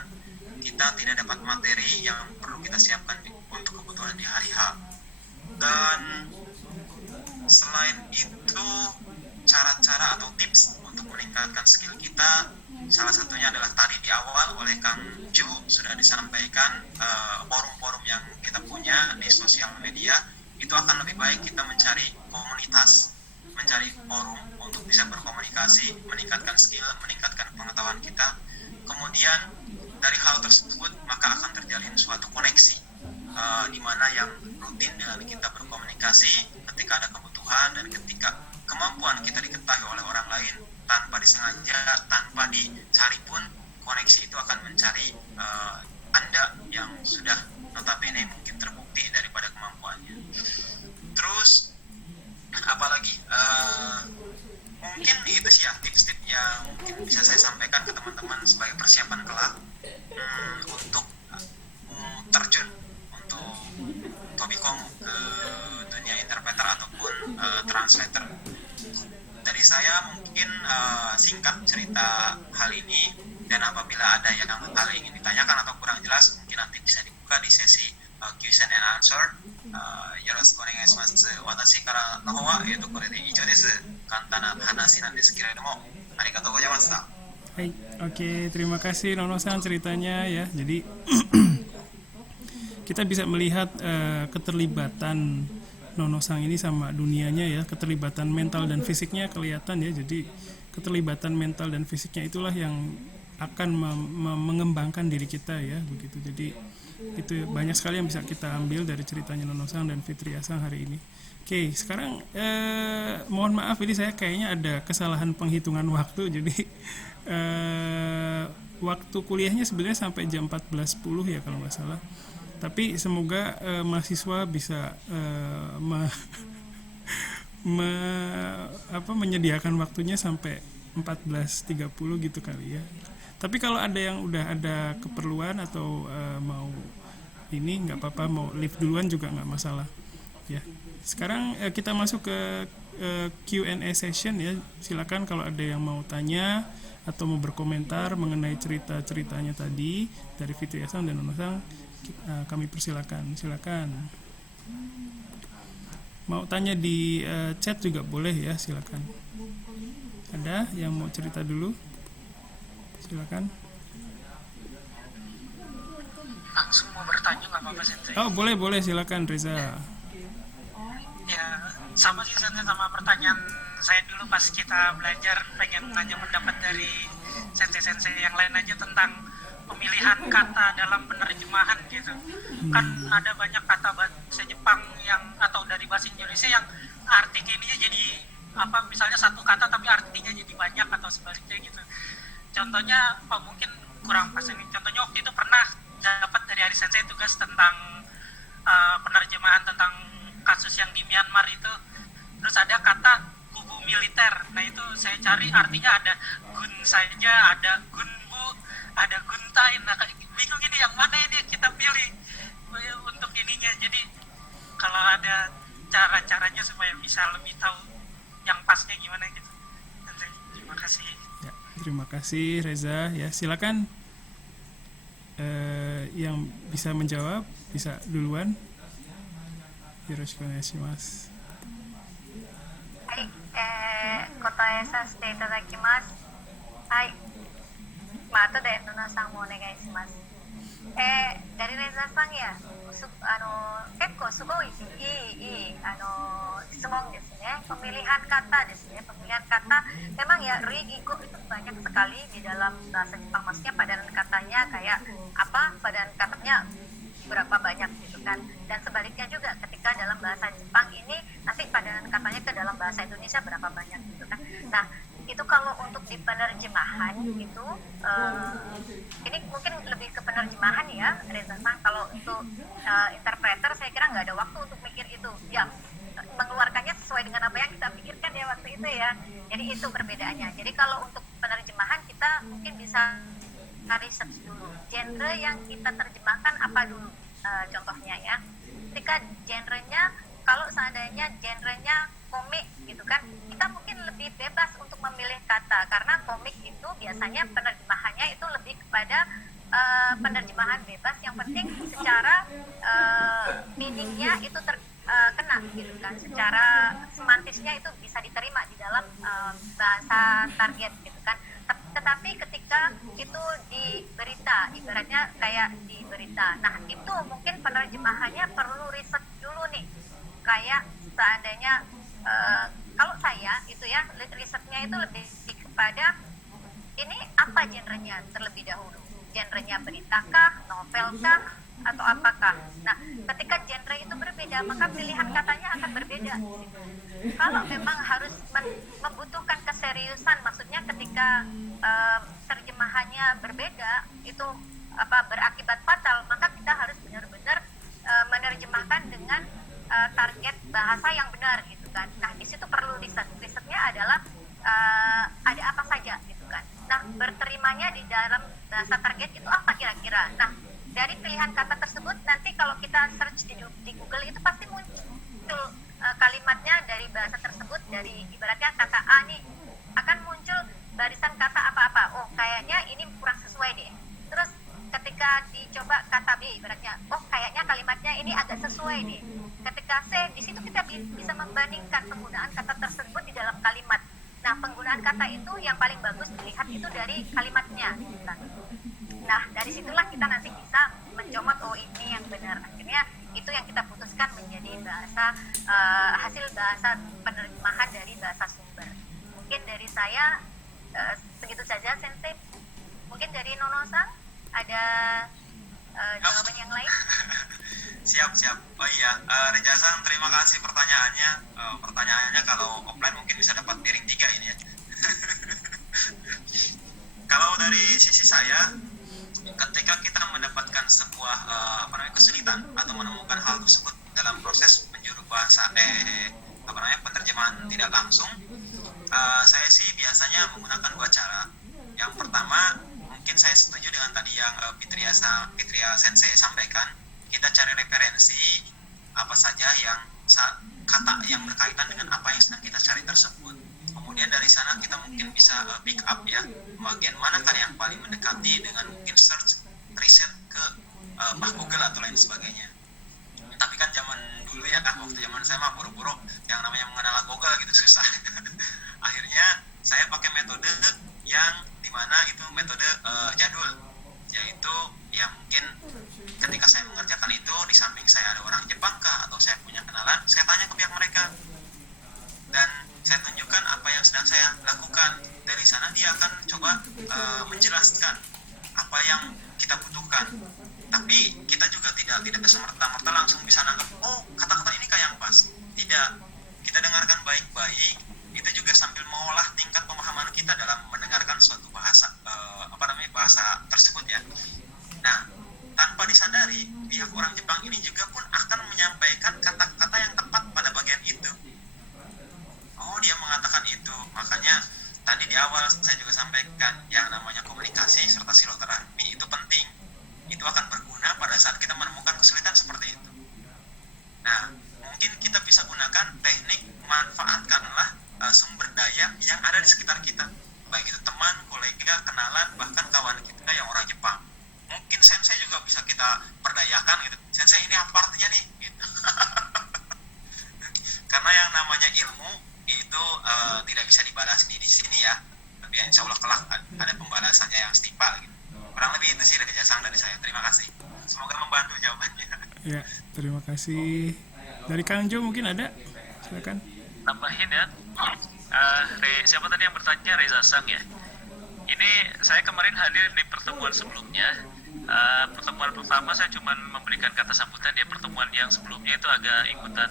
kita tidak dapat materi yang perlu kita siapkan untuk kebutuhan di hari H. Dan selain itu, cara-cara atau tips untuk meningkatkan skill kita, salah satunya adalah tadi di awal oleh Kang Ju sudah disampaikan, forum-forum yang kita punya di sosial media itu akan lebih baik kita mencari komunitas, mencari forum untuk bisa berkomunikasi, meningkatkan skill, meningkatkan pengetahuan kita. Kemudian dari hal tersebut maka akan terjalin suatu koneksi di mana yang rutin dengan kita berkomunikasi ketika ada kebutuhan dan ketika kemampuan kita diketahui oleh orang lain tanpa disengaja, tanpa dicari pun, koneksi itu akan mencari Anda yang sudah notabene mungkin teman-teman kelak untuk terjun untuk Tobikom ke dunia interpreter ataupun translator. Dari saya mungkin singkat cerita hal ini, dan apabila ada yang hal ingin ditanyakan atau kurang jelas mungkin nanti bisa dibuka di sesi question and answer. Yoroshiku onegaishimasu. Watashi kara no hou wa kore de ijou desu. Kantan na hanashi nan desu keredomo, arigatou gozaimashita. Hai, oke, terima kasih Nono-san ceritanya ya. Jadi kita bisa melihat keterlibatan Nono-san ini sama dunianya ya, keterlibatan mental dan fisiknya kelihatan ya. Jadi keterlibatan mental dan fisiknya itulah yang akan mengembangkan diri kita ya, begitu. Jadi itu banyak sekali yang bisa kita ambil dari ceritanya Nono-san dan Fitriya-san hari ini. Oke, sekarang mohon maaf ini saya kayaknya ada kesalahan penghitungan waktu. Jadi waktu kuliahnya sebenarnya sampai jam 14.10 ya kalau nggak salah. Tapi semoga mahasiswa bisa menyediakan waktunya sampai 14.30 gitu kali ya. Tapi kalau ada yang udah ada keperluan atau mau ini nggak apa-apa, mau live duluan juga nggak masalah ya. Sekarang kita masuk ke Q&A session ya. Silakan kalau ada yang mau tanya atau mau berkomentar mengenai cerita-ceritanya tadi dari Fitriya-san dan Nono-san, kami persilakan. Silakan. Mau tanya di chat juga boleh ya, silakan. Ada yang mau cerita dulu? Silakan. Langsung mau bertanya nggak apa-apa Sensei? Oh boleh silakan Reza. Ya sama sih Sensei, sama pertanyaan saya dulu pas kita belajar, pengen nanya pendapat dari Sensei yang lain aja tentang pemilihan kata dalam penerjemahan gitu. Kan ada banyak kata bahasa Jepang yang atau dari bahasa Indonesia yang arti ininya jadi apa, misalnya satu kata tapi artinya jadi banyak atau sebaliknya gitu. Contohnya mungkin kurang pas ini. Contohnya waktu itu pernah dapat dari Ari Sensei tugas tentang penerjemahan tentang kasus yang di Myanmar itu. Terus ada kata kubu militer. Nah itu saya cari artinya ada gun saja, ada gunbu, ada guntain. Nah bingung ini yang mana ini kita pilih untuk ininya. Jadi kalau ada cara-caranya supaya bisa lebih tahu yang pasnya gimana gitu. Terima kasih. Ya, terima kasih Reza ya. Silakan yang bisa menjawab bisa duluan. Yoroshiku onegaishimasu. はい、答えさせていただきます。はい。後で野々さんもお願いします。dari Rezaさんや、結構すごいいい質問ですね. Pemilihan kata ですね. Pemilihan kata memang ya Rigigo itu banyak sekali di dalam bahasa Jepang, maksudnya padanan katanya kayak apa, padanan katanya berapa banyak gitu kan. Dan sebaliknya juga ketika dalam bahasa Jepang ini nanti padanan katanya ke dalam bahasa Indonesia berapa banyak gitu kan. Nah itu kalau untuk di penerjemahan itu ini mungkin lebih ke penerjemahan ya Reza Sang. Kalau untuk interpreter saya kira nggak ada waktu untuk mikir itu ya, mengeluarkannya sesuai dengan apa yang kita pikirkan ya waktu itu ya. Jadi itu perbedaannya. Jadi kalau untuk penerjemahan kita mungkin bisa research dulu genre yang kita terjemahkan apa dulu, contohnya ya. Ketika genrenya, kalau seandainya genrenya komik gitu kan, kita mungkin lebih bebas untuk memilih kata, karena komik itu biasanya penerjemahannya itu lebih kepada penerjemahan bebas, yang penting secara meaningnya itu kena gitu kan, secara semantisnya itu bisa diterima di dalam bahasa target gitu kan. Tetapi ketika itu di berita, ibaratnya kayak di berita, nah itu mungkin penerjemahannya perlu riset dulu nih. Kayak seandainya kalau saya itu ya risetnya itu lebih kepada ini apa genrenya terlebih dahulu, genrenya beritakah, novelkah, atau apakah. Nah ketika genre itu berbeda maka pilihan katanya akan berbeda. Kalau memang harus membutuhkan keseriusan, maksudnya ketika terjemahannya berbeda itu berakibat fatal, maka kita harus benar-benar menerjemahkan dengan target bahasa yang benar gitu kan. Nah di situ perlu risetnya adalah ada apa saja gitu kan. Nah berterimanya di dalam bahasa target itu apa kira-kira. Nah, dari pilihan kata tersebut nanti kalau kita search di Google itu pasti muncul kalimatnya dari bahasa tersebut. Dari ibaratnya kata A nih akan muncul barisan kata apa-apa. Oh, kayaknya ini kurang sesuai deh. Terus ketika dicoba kata B ibaratnya, oh kayaknya kalimatnya ini agak sesuai nih. Ketika C, di situ kita bisa membandingkan penggunaan kata tersebut di dalam kalimat. Nah, penggunaan kata itu yang paling bagus dilihat itu dari kalimatnya. Nah, dari situlah kita nanti bisa mencomot, oh ini yang benar. Akhirnya itu yang kita putuskan menjadi bahasa hasil bahasa penerjemahan dari bahasa sumber. Mungkin dari saya segitu saja, Sensei. Mungkin dari Nono-san ada jawaban yang lain? Siap. Oh iya, Reja-san, terima kasih pertanyaannya. Pertanyaannya kalau offline mungkin bisa dapat piring 3 ini ya. Kalau dari sisi saya, ketika kita mendapatkan sebuah kesulitan atau menemukan hal tersebut dalam proses penjuru bahasa penerjemahan tidak langsung, saya sih biasanya menggunakan 2 cara. Yang pertama, mungkin saya setuju dengan tadi yang Fitria Sensei sampaikan. Kita cari referensi apa saja yang kata yang berkaitan dengan apa yang sedang kita cari tersebut. Kemudian dari sana kita mungkin bisa pick up ya, bagian manakah yang paling mendekati dengan mungkin search, riset ke Google atau lain sebagainya. Tapi kan zaman dulu ya, waktu zaman saya mah buru-buru yang namanya mengenal Google gitu susah. Akhirnya saya pakai metode yang dimana itu metode jadul, yaitu ya mungkin ketika saya mengerjakan itu di samping saya ada orang Jepang kah atau saya punya kenalan, saya tanya ke pihak mereka dan saya tunjukkan apa yang sedang saya lakukan. Dari sana dia akan coba menjelaskan apa yang kita butuhkan. Tapi kita juga tidak semerta-merta langsung bisa nangkep, oh kata-kata ini kayak yang pas. Tidak, kita dengarkan baik-baik. Itu juga sambil mengolah tingkat pemahaman kita dalam mendengarkan suatu bahasa bahasa tersebut ya. Nah, tanpa disadari pihak orang Jepang ini juga pun akan menyampaikan kata-kata yang tepat pada bagian itu. Oh, dia mengatakan itu. Makanya tadi di awal saya juga sampaikan yang namanya komunikasi serta silaturahmi itu penting. Itu akan berguna pada saat kita menemukan kesulitan seperti itu. Nah, mungkin kita bisa gunakan teknik manfaatkanlah sumber daya yang ada di sekitar kita, baik itu teman, kolega, kenalan, bahkan kawan kita yang orang Jepang. Mungkin sensei juga bisa kita perdayakan gitu. Sensei, ini apa artinya nih? Gitu. Karena yang namanya ilmu itu tidak bisa dibalas di sini ya. Tapi insya Allah kelak ada pembalasannya yang setimpal gitu. Kurang lebih itu sih dari jasa dari saya. Terima kasih. Semoga membantu jawabannya. Ya, terima kasih. Dari Kang Jo mungkin ada? Silakan. Tambahin ya. Siapa tadi yang bertanya? Reza Sang ya. Ini saya kemarin hadir di pertemuan sebelumnya. Pertemuan pertama saya cuma memberikan kata sambutan ya. Pertemuan yang sebelumnya itu agak ikutan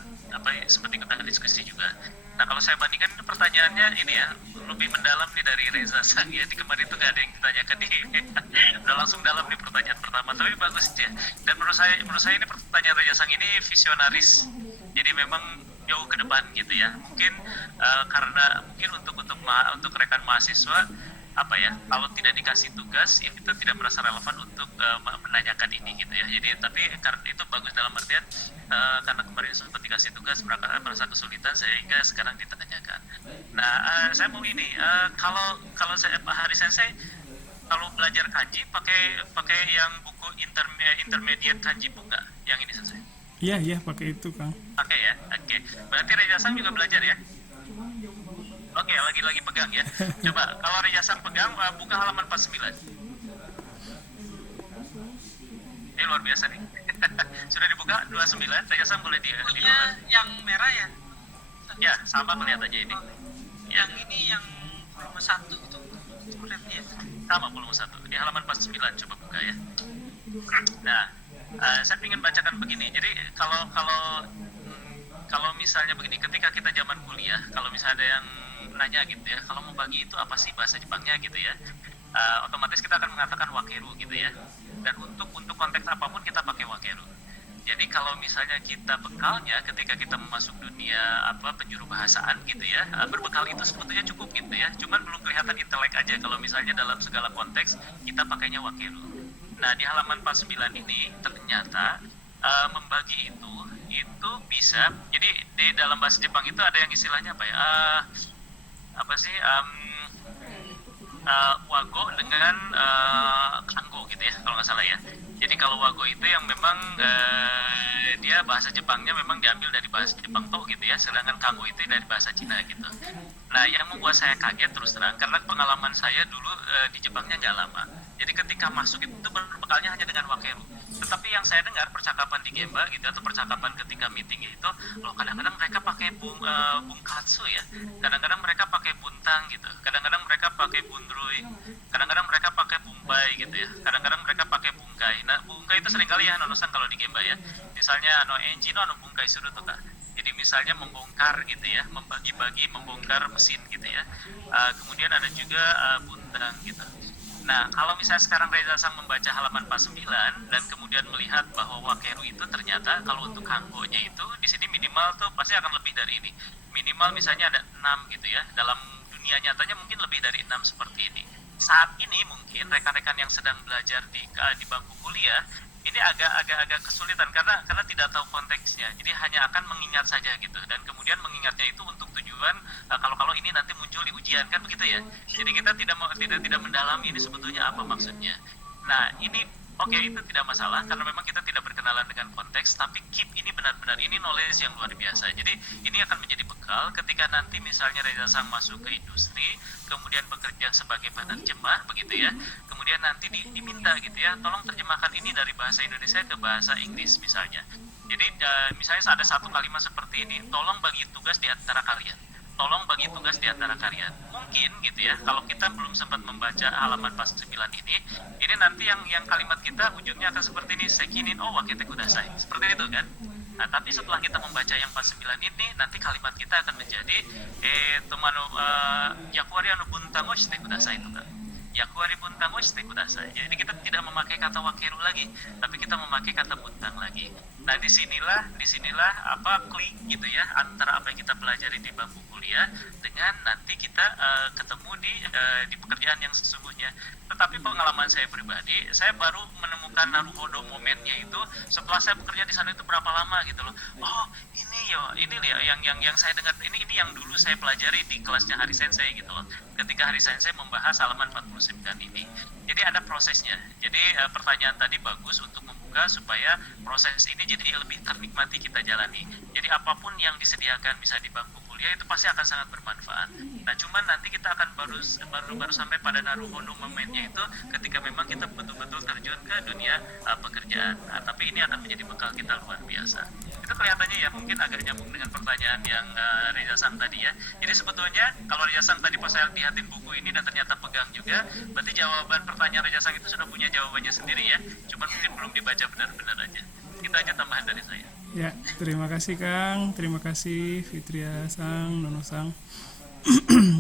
seperti ikutan diskusi juga. Nah, kalau saya bandingkan pertanyaannya ini ya lebih mendalam nih dari Reza Sang ya. Di kemarin itu nggak ada yang ditanyakan di udah langsung dalam di pertanyaan pertama, tapi bagus ya. Dan menurut saya ini pertanyaan Reza Sang ini visionaris. Jadi memang jauh ke depan gitu ya. Mungkin karena mungkin untuk rekan mahasiswa kalau tidak dikasih tugas itu tidak merasa relevan untuk menanyakan ini gitu ya. Jadi tapi karena itu bagus dalam artian karena kemarin sempat dikasih tugas merasa kesulitan sehingga sekarang ditanyakan. Nah, saya mau ini kalau saya Pak Hari Sensei kalau belajar kanji pakai yang buku intermediate kanji book nggak? Yang ini Sensei? Iya, pakai itu, Kang. Pakai ya? Oke. Berarti Reza Sang juga belajar ya? Oke, lagi pegang ya. Coba kalau Reza Sang pegang, buka halaman 49. Ini luar biasa nih. Sudah dibuka 29, Reza Sang boleh di yang merah ya? Ya, sama kelihatannya ini. Yang ini yang volume 1 itu sebenarnya. Sama volume 1. Di halaman 49 coba buka ya. Nah, saya ingin bacakan begini. Jadi kalau misalnya begini, ketika kita zaman kuliah, kalau misalnya ada yang nanya gitu ya, kalau mau bagi itu apa sih bahasa Jepangnya gitu ya, otomatis kita akan mengatakan wakeru gitu ya. Dan untuk konteks apapun kita pakai wakeru. Jadi kalau misalnya kita bekalnya ketika kita masuk dunia penjuru bahasaan gitu ya, berbekal itu sebetulnya cukup gitu ya. Cuman belum kelihatan intelek aja kalau misalnya dalam segala konteks kita pakainya wakeru. Nah, di halaman 49 ini ternyata membagi itu bisa. Jadi di dalam bahasa Jepang itu ada yang istilahnya apa ya? Apa sih? Wago dengan kanggo gitu ya kalau nggak salah ya. Jadi kalau wago itu yang memang dia bahasa Jepangnya memang diambil dari bahasa Jepang toh gitu ya, sedangkan kanggo itu dari bahasa Cina gitu. Nah, yang membuat saya kaget terus terang karena pengalaman saya dulu di Jepangnya nggak lama. Jadi ketika masuk itu berbekalnya hanya dengan wakeru. Tetapi yang saya dengar percakapan di Gemba gitu atau percakapan ketika meeting itu, loh kadang-kadang mereka pakai bungkatsu ya. Kadang-kadang mereka pakai buntang gitu. Kadang-kadang mereka pakai bundrui. Kadang-kadang mereka pakai bumbai gitu ya. Kadang-kadang mereka pakai bungkai. Nah, bungkai itu seringkali ya nonosan kalau di Gemba ya. Misalnya enjin bungkai suru tuh Kak. Jadi misalnya membongkar gitu ya, membagi-bagi, membongkar mesin gitu ya. Kemudian ada juga buntang gitu. Nah, kalau misalnya sekarang Reza Sang membaca halaman 49 dan kemudian melihat bahwa wakeru itu ternyata kalau untuk kanggonya itu di sini minimal tuh pasti akan lebih dari ini. Minimal misalnya ada 6 gitu ya. Dalam dunia nyatanya mungkin lebih dari 6 seperti ini. Saat ini mungkin rekan-rekan yang sedang belajar di bangku kuliah ini agak kesulitan karena tidak tahu konteksnya. Jadi hanya akan mengingat saja gitu dan kemudian mengingatnya itu untuk tujuan kalau ini nanti muncul di ujian kan begitu ya. Jadi kita tidak mendalami ini sebetulnya apa maksudnya. Nah, ini oke, itu tidak masalah karena memang kita tidak berkenalan dengan konteks, tapi keep ini benar-benar ini knowledge yang luar biasa. Jadi ini akan menjadi bekal ketika nanti misalnya Reza Sang masuk ke industri, kemudian bekerja sebagai penerjemah begitu ya. Kemudian nanti diminta gitu ya, tolong terjemahkan ini dari bahasa Indonesia ke bahasa Inggris misalnya. Jadi misalnya ada satu kalimat seperti ini, tolong bagi tugas di antara kalian. Tolong bagi tugas di antara kalian. Mungkin gitu ya, kalau kita belum sempat membaca halaman 49 ini nanti yang kalimat kita ujungnya akan seperti ini, sekinin wakete kudasai. Seperti itu kan? Nah, tapi setelah kita membaca yang 49 ini, nanti kalimat kita akan menjadi yakuari buntang o shite kudasai itu kan. Yakuari buntang o shite kudasai. Jadi kita tidak memakai kata wakeru lagi, tapi kita memakai kata buntang lagi. Nah, disinilah klik gitu ya antara apa yang kita pelajari di bangku kuliah dengan nanti kita ketemu di pekerjaan yang sesungguhnya. Tetapi pengalaman saya pribadi, saya baru menemukan naruhodo momennya itu setelah saya bekerja di sana itu berapa lama gitu loh. Oh, ini yang saya dengar ini yang dulu saya pelajari di kelasnya Hari Sensei gitu loh. Ketika Hari Sensei membahas halaman 49 ini. Jadi ada prosesnya. Jadi pertanyaan tadi bagus untuk membuka supaya proses ini jadi lebih ternikmati kita jalani. Jadi apapun yang disediakan bisa di bangku kuliah itu pasti akan sangat bermanfaat. Nah, cuman nanti kita akan baru sampai pada naruhodo momennya itu ketika memang kita betul-betul terjun ke dunia pekerjaan. Nah, tapi ini akan menjadi bekal kita luar biasa. Itu kelihatannya ya mungkin agak nyambung dengan pertanyaan yang Reza Sang tadi ya. Jadi sebetulnya kalau Reza Sang tadi pas saya lihatin buku ini dan ternyata pegang juga, berarti jawaban pertanyaan Reza Sang itu sudah punya jawabannya sendiri ya. Cuman mungkin belum dibaca benar-benar aja. Itu aja tambahan dari saya. Ya, terima kasih Kang, terima kasih Fitria Sang, Nono Sang.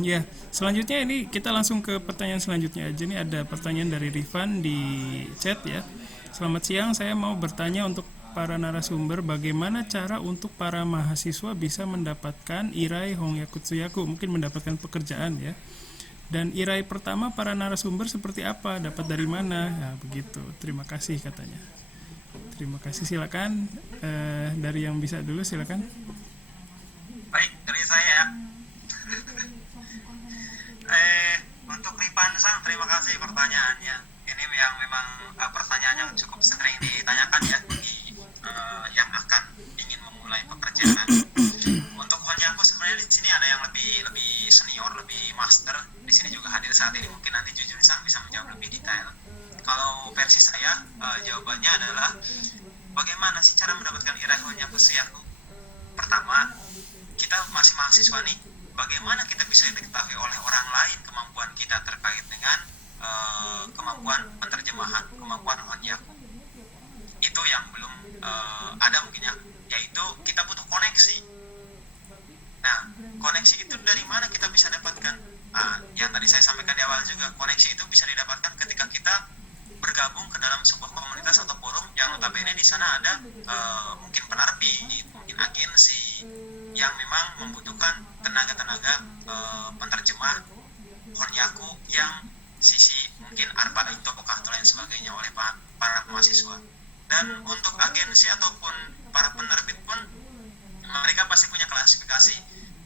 Ya, selanjutnya ini kita langsung ke pertanyaan selanjutnya aja. Nih ada pertanyaan dari Rifan di chat ya. Selamat siang, saya mau bertanya untuk para narasumber bagaimana cara untuk para mahasiswa bisa mendapatkan irai hongyakutsuyaku, mungkin mendapatkan pekerjaan ya. Dan irai pertama para narasumber seperti apa, dapat dari mana? Ya, begitu. Terima kasih katanya. Terima kasih, silakan dari yang bisa dulu silakan. Baik, dari saya. Untuk Ripan Sang, terima kasih pertanyaannya. Ini yang memang pertanyaan yang cukup sering ditanyakan ya bagi yang akan ingin memulai pekerjaan. Untuk Honyaku sebenarnya di sini ada yang lebih senior, lebih master. Di sini juga hadir saat ini, mungkin nanti Jujun Sang bisa menjawab lebih detail. Kalau versi saya, jawabannya adalah bagaimana sih cara mendapatkan irai honyaku. Pertama, kita masih mahasiswa nih. Bagaimana kita bisa diketahui oleh orang lain kemampuan kita terkait dengan kemampuan penerjemahan, kemampuan honyaku. Itu yang belum ada mungkin ya, yaitu kita butuh koneksi. Nah, koneksi itu dari mana kita bisa dapatkan? Yang tadi saya sampaikan di awal juga, koneksi itu bisa didapatkan ketika kita bergabung ke dalam sebuah komunitas atau forum yang notabene di sana ada mungkin penerbit, mungkin agensi yang memang membutuhkan tenaga-tenaga penerjemah Honyaku yang sisi mungkin arpa itu atau lain sebagainya oleh para mahasiswa. Dan untuk agensi ataupun para penerbit pun mereka pasti punya klasifikasi.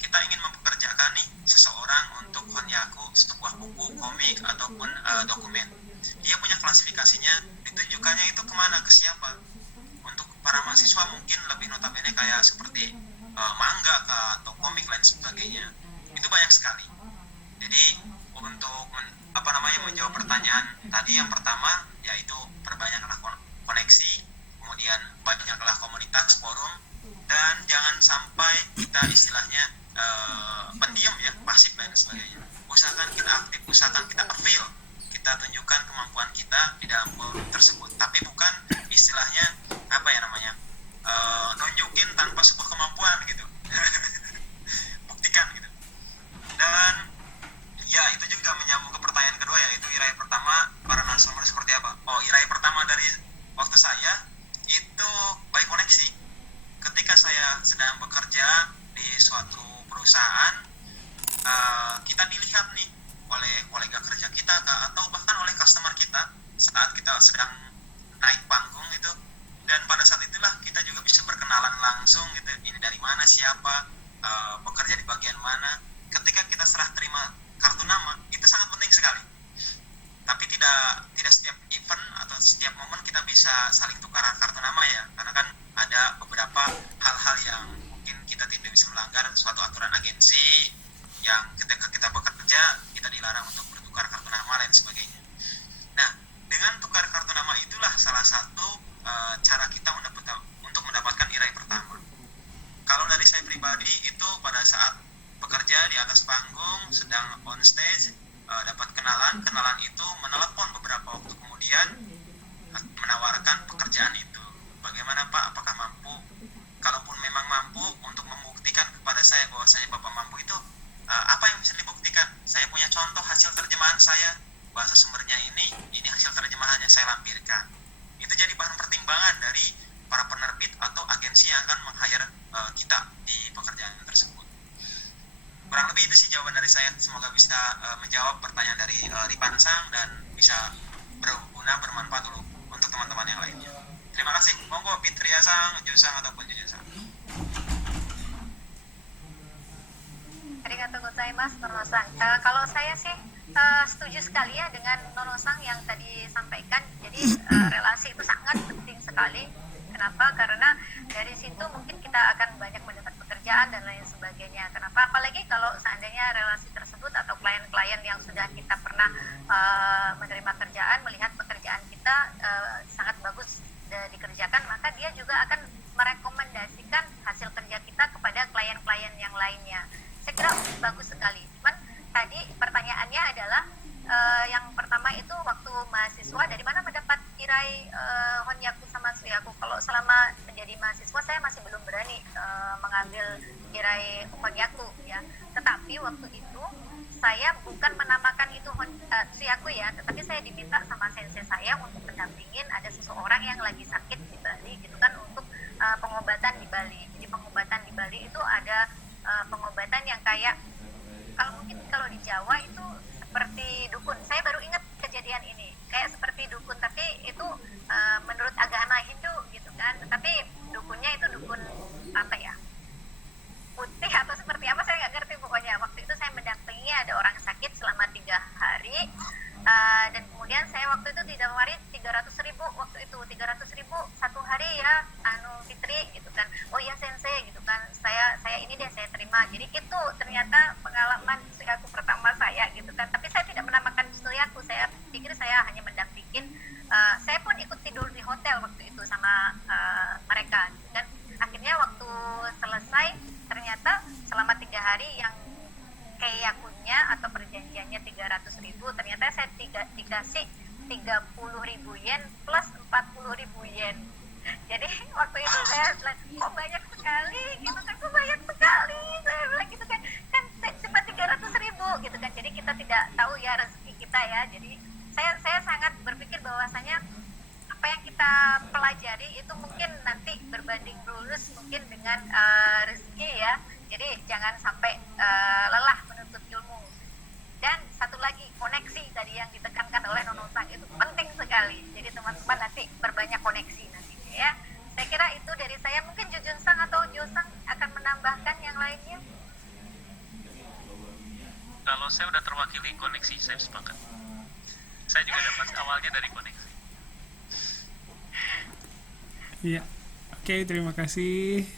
Kita ingin mempekerjakan nih seseorang untuk Honyaku sebuah buku, komik ataupun dokumen. Dia punya klasifikasinya, ditunjukkannya itu kemana, ke siapa. Untuk para mahasiswa mungkin lebih notabene kayak seperti manga atau komik lain sebagainya. Itu banyak sekali. Jadi untuk menjawab pertanyaan tadi, yang pertama yaitu perbanyaklah koneksi, kemudian banyaklah komunitas, forum, dan jangan sampai kita istilahnya pendiam ya, pasif dan sebagainya. Usahakan kita aktif, usahakan kita appeal, kita tunjukkan kemampuan kita di dalam forum tersebut, tapi bukan istilahnya nunjukin tanpa sebuah kemampuan gitu. Buktikan gitu. Dan ya itu juga menyambung ke pertanyaan kedua, yaitu irai pertama para narasumber seperti apa. Irai pertama dari waktu saya itu by koneksi. Ketika saya sedang bekerja di suatu perusahaan, kita dilihat nih oleh kolega kerja kita atau bahkan oleh customer kita saat kita sedang naik panggung itu, dan pada saat itulah kita juga bisa berkenalan langsung gitu, ini dari mana, siapa, bekerja di bagian mana. Ketika kita serah terima kartu nama itu sangat penting sekali, tapi tidak setiap event atau setiap momen kita bisa saling tukar kartu nama ya, karena kan ada beberapa hal-hal yang mungkin kita tidak bisa melanggar suatu aturan agensi yang ketika kita bekerja kita dilarang untuk bertukar kartu nama lain sebagainya. Nah, dengan tukar kartu nama itulah salah satu cara kita untuk mendapatkan irai pertama. Kalau dari saya pribadi itu pada saat bekerja di atas panggung, sedang on stage, dapat kenalan itu menelepon beberapa waktu kemudian menawarkan pekerjaan itu. Bagaimana Pak, apakah mampu? Kalaupun memang mampu, untuk membuktikan kepada saya bahwa saya Bapak mampu itu, apa yang bisa dibuktikan? Saya punya contoh hasil terjemahan saya, bahasa sumbernya ini hasil terjemahannya saya lampirkan. Itu jadi bahan pertimbangan dari para penerbit atau agensi yang akan meng-hire kita di pekerjaan tersebut. Kurang lebih itu sih jawaban dari saya. Semoga bisa menjawab pertanyaan dari Ripansang dan bisa berguna, bermanfaat dulu untuk teman-teman yang lainnya. Terima kasih. Monggo Fitriasang, Jusang ataupun Jujusang. Arigatou gozaimasu, Nono-san. Kalau saya sih setuju sekali ya dengan Nono-san yang tadi sampaikan. Jadi relasi itu sangat penting sekali. Kenapa? Karena dari situ mungkin kita akan banyak mendapat pekerjaan dan lain sebagainya. Kenapa? Apalagi kalau seandainya relasi tersebut atau klien-klien yang sudah kita pernah menerima kerjaan, melihat pekerjaan kita sangat bagus dikerjakan, maka dia juga akan merekomendasikan hasil kerja kita kepada klien-klien yang lainnya. Saya kira bagus sekali. Cuman tadi pertanyaannya adalah yang pertama itu waktu mahasiswa dari mana mendapat irai Honyaku sama Suyaku. Kalau selama menjadi mahasiswa saya masih belum berani mengambil irai Honyaku ya. Tetapi waktu itu saya bukan menamakan itu Suyaku ya, tetapi saya diminta sama sensei saya untuk mendampingin ada seseorang yang lagi sakit di Bali gitu kan, untuk pengobatan di Bali. Jadi pengobatan di Bali itu ada pengobatan yang kayak kalau di Jawa itu seperti dukun. Saya baru ingat kejadian ini kayak seperti dukun, tapi itu menurut agama Hindu gitu kan. Tapi dukunnya itu dukun apa ya, putih atau seperti apa saya nggak ngerti. Pokoknya waktu itu saya mendampingi ada orang sakit selama 3 hari, dan kemudian saya waktu itu ditawari 300.000 waktu itu, 300.000 1 hari ya Fitri gitu kan. Oh iya sensei gitu kan, saya ini deh saya terima. Jadi itu ternyata pengalaman Suyaku pertama saya gitu kan. Tapi saya tidak menamakan Suyaku, saya pikir saya hanya mendampingin. Saya pun ikut tidur di hotel waktu itu sama mereka gitu kan. Akhirnya waktu selesai ternyata selama 3 hari yang keiyakunya atau perjanjiannya 300.000, ternyata saya dikasih 30.000 yen plus 40.000 yen. Jadi waktu itu saya bilang, kok banyak sekali gitu kan, kok banyak sekali, saya bilang gitu kan cuma 300.000 gitu kan. Jadi kita tidak tahu ya rezeki kita ya. Jadi saya sangat berpikir bahwasanya apa yang kita pelajari itu mungkin nanti berbanding lurus mungkin dengan rezeki ya. Jadi jangan sampai lelah menuntut ilmu. Dan satu lagi, koneksi tadi yang ditekankan oleh Nonotang itu penting sekali. Jadi teman-teman nanti berbanyak koneksi nantinya ya. Saya kira itu dari saya. Mungkin Jujun Sang atau Josang akan menambahkan yang lainnya. Kalau saya udah terwakili koneksi, saya sepakat. Saya juga dapat awalnya dari koneksi. Iya. Oke, terima kasih.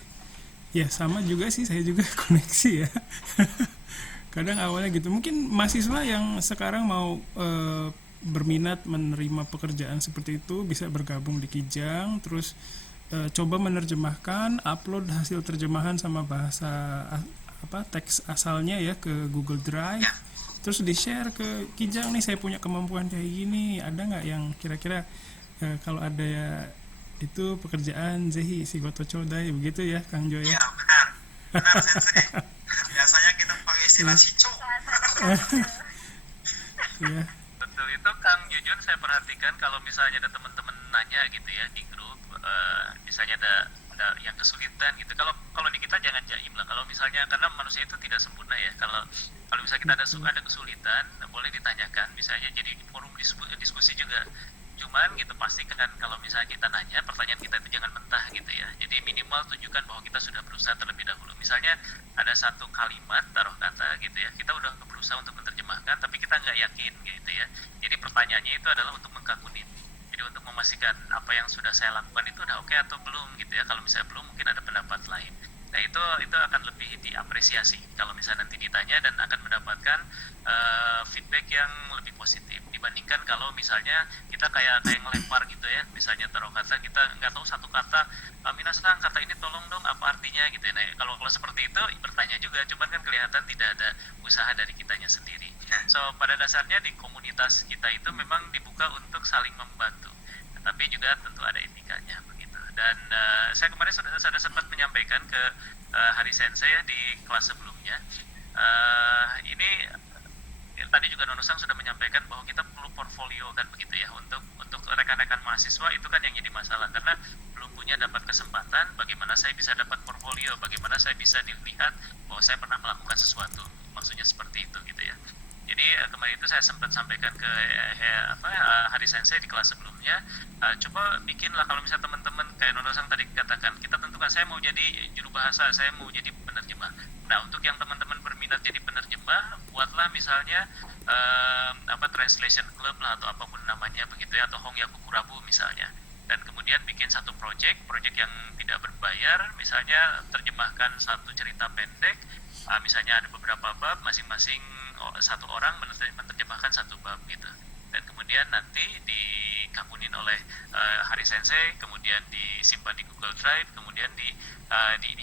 Ya, sama juga sih, saya juga koneksi ya. Kadang awalnya gitu. Mungkin mahasiswa yang sekarang mau berminat menerima pekerjaan seperti itu bisa bergabung di Kijang, terus coba menerjemahkan, upload hasil terjemahan sama bahasa teks asalnya ya ke Google Drive, terus di-share ke Kijang, nih saya punya kemampuan kayak gini, ada nggak yang kira-kira kalau ada ya itu pekerjaan Zehi Shigoto Chodai, begitu ya Kang Jo ya? Ya, benar Sensei. Biasanya kita pakai istilah shicho. Iya. Betul itu Kang Jujun, saya perhatikan kalau misalnya ada teman-teman nanya gitu ya di grup, misalnya ada yang kesulitan gitu. Kalau di kita jangan jaim lah. Kalau misalnya karena manusia itu tidak sempurna ya. Kalau misalnya kita ada kesulitan, boleh ditanyakan. Misalnya jadi forum diskusi juga. Cuman gitu pastikan kalau misalnya kita nanya, pertanyaan kita itu jangan mentah gitu ya. Jadi minimal tunjukkan bahwa kita sudah berusaha terlebih dahulu. Misalnya ada satu kalimat taruh kata gitu ya, kita udah berusaha untuk menerjemahkan tapi kita nggak yakin gitu ya. Jadi pertanyaannya itu adalah untuk mengkakunin. Jadi untuk memastikan apa yang sudah saya lakukan itu udah oke atau belum gitu ya. Kalau misalnya belum, mungkin ada pendapat lain. Nah itu akan lebih diapresiasi kalau misalnya nanti ditanya, dan akan mendapatkan feedback yang lebih positif dibandingkan kalau misalnya kita kayak ngelempar gitu ya. Misalnya taruh kata, kita nggak tahu satu kata, Minasang kata ini tolong dong apa artinya gitu ya. Nah kalau seperti itu bertanya juga, cuman kan kelihatan tidak ada usaha dari kitanya sendiri. So pada dasarnya di komunitas kita itu memang dibuka untuk saling membantu, tapi juga tentu ada etikanya begitu. Dan saya kemarin sudah sempat menyampaikan ke Hari Sensei ya di kelas sebelumnya. Ini tadi juga Nonusang sudah menyampaikan bahwa kita perlu portfolio kan begitu ya, untuk rekan-rekan mahasiswa itu kan yang jadi masalah karena belum punya dapat kesempatan. Bagaimana saya bisa dapat portfolio, bagaimana saya bisa dilihat bahwa saya pernah melakukan sesuatu, maksudnya seperti itu gitu ya. Jadi kemarin itu saya sempat sampaikan ke Hari Sensei di kelas sebelumnya, coba bikinlah kalau misalnya teman-teman kayak Nonusang tadi katakan, kita tentukan saya mau jadi juru bahasa, saya mau jadi penerjemah. Nah untuk yang teman-teman berminat jadi penerjemah, buatlah misalnya translation club lah atau apapun namanya begitu ya, atau Hongyaku Kurabu misalnya. Dan kemudian bikin satu project yang tidak berbayar, misalnya terjemahkan satu cerita pendek, misalnya ada beberapa bab, masing-masing satu orang menerjemahkan satu bab gitu. Dan kemudian nanti dikakunin oleh Hari Sensei, kemudian disimpan di Google Drive, kemudian di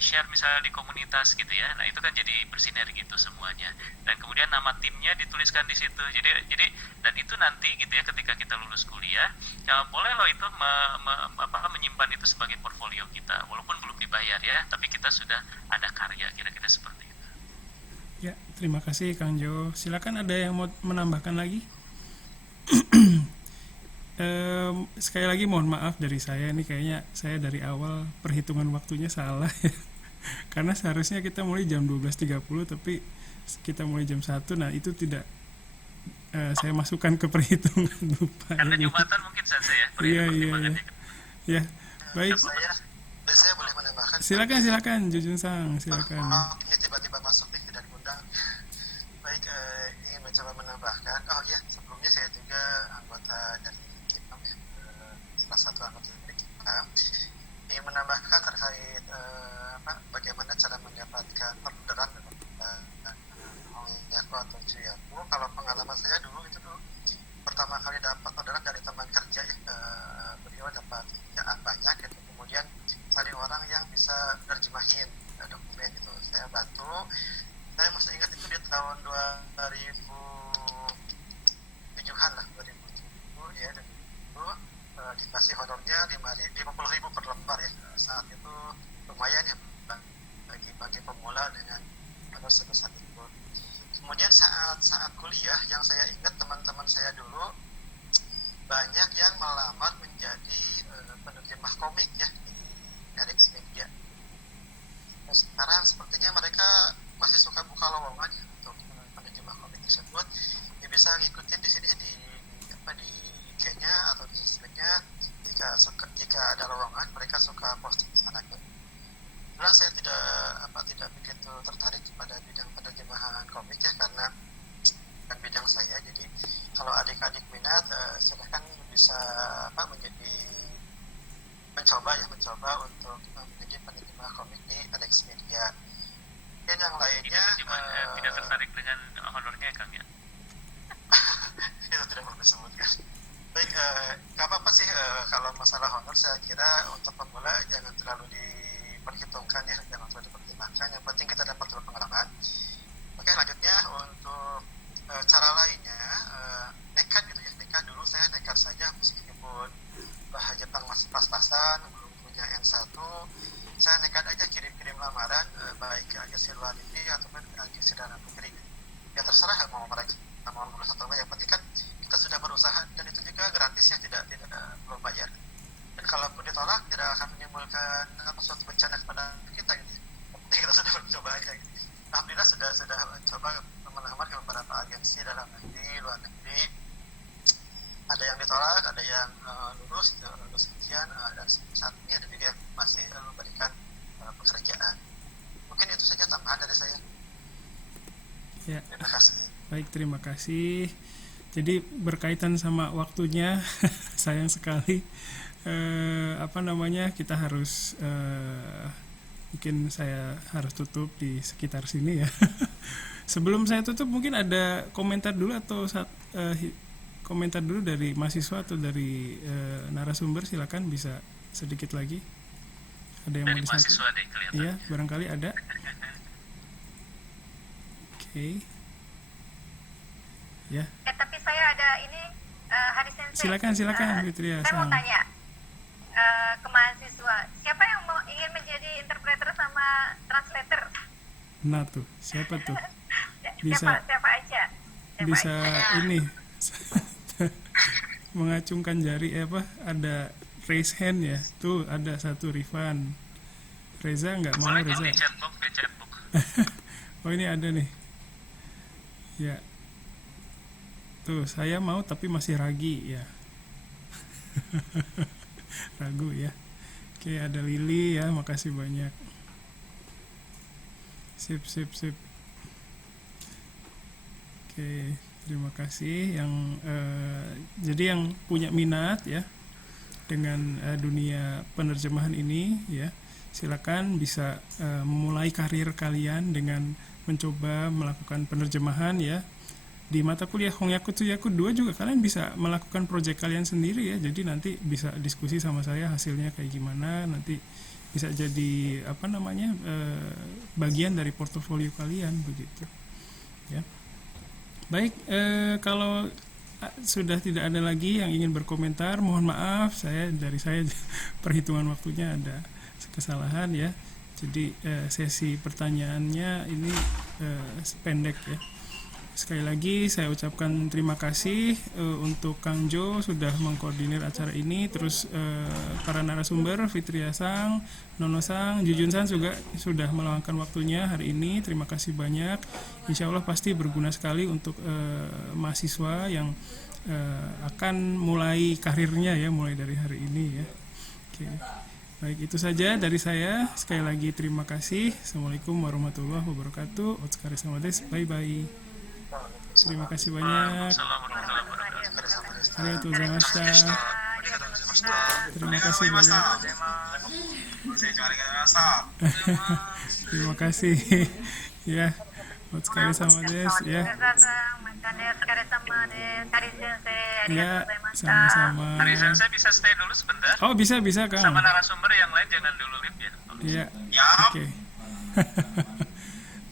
share misalnya di komunitas gitu ya. Nah itu kan jadi bersinergi gitu semuanya. Dan kemudian nama timnya dituliskan di situ. Jadi dan itu nanti gitu ya, ketika kita lulus kuliah, ya boleh loh itu menyimpan itu sebagai portfolio kita, walaupun belum dibayar ya, tapi kita sudah ada karya, kira-kira seperti itu. Ya, terima kasih Kang Jo. Silakan ada yang mau menambahkan lagi? Sekali lagi mohon maaf dari saya, ini kayaknya saya dari awal perhitungan waktunya salah ya. Karena seharusnya kita mulai jam 12.30 tapi kita mulai jam 1. Nah itu tidak saya masukkan ke perhitungan, lupa. Karena ya, Jumatan mungkin Sensei ya. Iya. Ya, baik. Saya boleh menambahkan. Silakan Jujun Sang, silakan. Maaf, ini tiba-tiba masuk nih, tidak diundang. Baik, ingin mencoba menambahkan. Oh iya, sebelumnya saya juga anggota dari KIPAM ya, salah satu anggota dari KIPAM. Ingin menambahkan terkait bagaimana cara mendapatkan orderan dan Hongyaku atau Chuyaku. Kalau pengalaman saya dulu pertama kali dapat orderan dari teman kerja ya, beliau dapat kerjaan banyak gitu. Kemudian cari orang yang bisa nerjemahin dokumen itu, saya bantu. Saya masih ingat itu di tahun 2007-an lah, 2007 ya, dan itu dikasih honornya 50.000 per lembar ya. Saat itu lumayan ya bagi pemula dengan honor sebesar itu. Kemudian saat kuliah, yang saya ingat teman-teman saya dulu banyak yang melamar menjadi penerjemah komik ya di Erics Media. Nah, sekarang sepertinya mereka masih suka buka lowongan ya untuk penerjemah komik tersebut. Ya, bisa ngikutin di sini di IG-nya atau di sosmednya, jika ada lowongan mereka suka posting di sana. Sebenarnya saya tidak begitu tertarik pada bidang penerjemahan komik ya, karena bukan bidang saya. Jadi kalau adik-adik minat silahkan bisa mencoba untuk menjadi penerjemah komik di Alex Media. Dan yang lainnya tidak tertarik dengan honornya Kang ya. itu tidak perlu disebutkan. Baik, nggak apa-apa sih kalau masalah honor. Saya kira untuk pemula jangan terlalu diperhitungkan ya, jangan terlalu dipertimbangkan. Yang penting kita dapat dulu pengalaman. Oke, lanjutnya untuk cara lainnya, nekat gitu ya. Nekat dulu, saya nekat saja meskipun bahasa Jepang masih pas-pasan, belum punya N1, saya nekat aja kirim-kirim lamaran baik ke agensi luar negeri ataupun ke agensi dalam negeri. Ya terserah mau mereka mau lulus atau enggak, yang penting kan kita sudah berusaha, dan itu juga gratis ya, tidak perlu bayar. Dan kalaupun ditolak tidak akan menimbulkan suatu bencana kepada kita gitu. Yang penting kita sudah mencoba aja gitu. Alhamdulillah sudah coba melamar ke beberapa agensi dalam negeri, luar negeri. Ada yang ditolak, ada yang lulus sekian, dan saat ini ada juga yang masih memberikan pekerjaan. Mungkin itu saja tambahan dari saya. Ya. Terima kasih. Baik, terima kasih. Jadi berkaitan sama waktunya, sayang sekali. Kita harus mungkin saya harus tutup di sekitar sini ya. Sebelum saya tutup, mungkin ada komentar dulu atau komentar dulu dari mahasiswa atau dari narasumber, silakan bisa sedikit lagi. Ada yang Dari mau mahasiswa disampaikan? deh kelihatan. Iya, barangkali ada. Oke. Ya, Tapi saya ada ini, Hari Sensei. silakan Fitria. Saya mau tanya ke mahasiswa, siapa yang ingin menjadi interpreter sama translator? Nah tuh, siapa tuh? Bisa Siapa aja? bisa ini mengacungkan jari ada raise hand ya. Tuh ada satu, Rifan. Reza nggak mau, Boleh Reza. di chatbox. Oh, ini ada nih. Ya. Tuh, saya mau tapi masih ragi ya. Ragu ya. Oke, ada Lili ya, makasih banyak. Sip. Oke, terima kasih yang jadi yang punya minat ya dengan dunia penerjemahan ini ya, silakan bisa memulai karir kalian dengan mencoba melakukan penerjemahan ya. Di mata kuliah Hongyaku Tsuyaku 2 juga kalian bisa melakukan proyek kalian sendiri ya. Jadi nanti bisa diskusi sama saya hasilnya kayak gimana, nanti bisa jadi bagian dari portofolio kalian begitu ya. Baik, kalau sudah tidak ada lagi yang ingin berkomentar, mohon maaf dari saya perhitungan waktunya ada kesalahan ya. Jadi sesi pertanyaannya ini pendek ya. Sekali lagi saya ucapkan terima kasih untuk Kang Jo sudah mengkoordinir acara ini, terus para narasumber Fitria Sang, Nono Sang, Jujun Sang juga sudah meluangkan waktunya hari ini. Terima kasih banyak. Insya Allah pasti berguna sekali untuk mahasiswa yang akan mulai karirnya ya, mulai dari hari ini ya. Oke. Baik, itu saja dari saya. Sekali lagi terima kasih. Assalamualaikum warahmatullahi wabarakatuh. Otsukare sama desu. Bye bye. Terima kasih banyak. Arigatou gozaimashita. Terima kasih banyak. Terima kasih. Ya, otsukare sama desu ya. Ya, sama-sama. Hari Sensei bisa stay dulu sebentar. Oh, bisa Kang. Sama narasumber yang lain jangan dulu leave ya. Iya. Oke.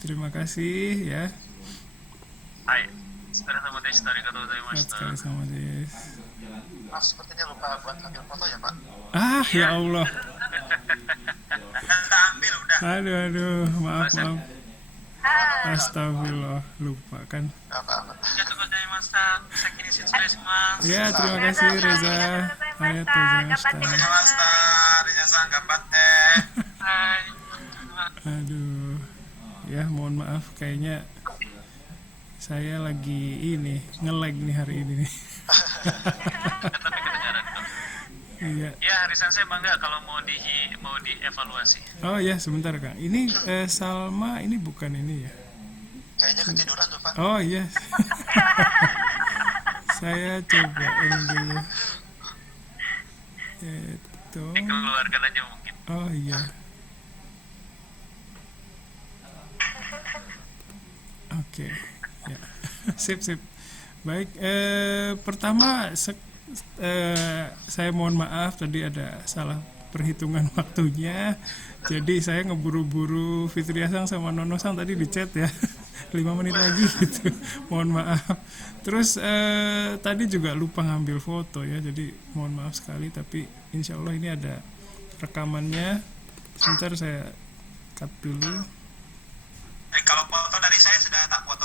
Terima kasih ya. Hai. Otsukare deshita. Arigatou gozaimashita. Otsukare sama desu. Maaf, sepertinya lupa buat ambil foto ya Pak. Ya Allah. Kita ambil udah. Aduh, maaf. Astagfirullah, lupa kan. Apa-apa. Arigatou gozaimasu. masa sakini mas. Ya, terima kasih Reza. Arigatou gozaimashita. ありがとうございましたリジャさん頑張って Hai. Aduh, ya mohon maaf kayaknya saya lagi ini nge-lag nih hari ini nih. Tapi kedengaran kok. Iya. Ya, Hari Sensei bangga kalau mau dievaluasi. Oh ya, sebentar Kang. Ini Salma ini bukan ini ya. Kayaknya ketiduran tuh Pak. Oh iya. Saya coba ini dulu. Itu. Dikeluarkan aja mungkin. Oh iya. Oke. Ya. Sip. Baik, pertama saya mohon maaf tadi ada salah perhitungan waktunya. Jadi saya ngeburu-buru Fitriasang sama Nonosang tadi di chat ya. 5 menit lagi gitu. Mohon maaf. Terus tadi juga lupa ngambil foto ya. Jadi mohon maaf sekali, tapi insya Allah ini ada rekamannya. Sebentar saya cut dulu. Kalau foto dari saya sudah tak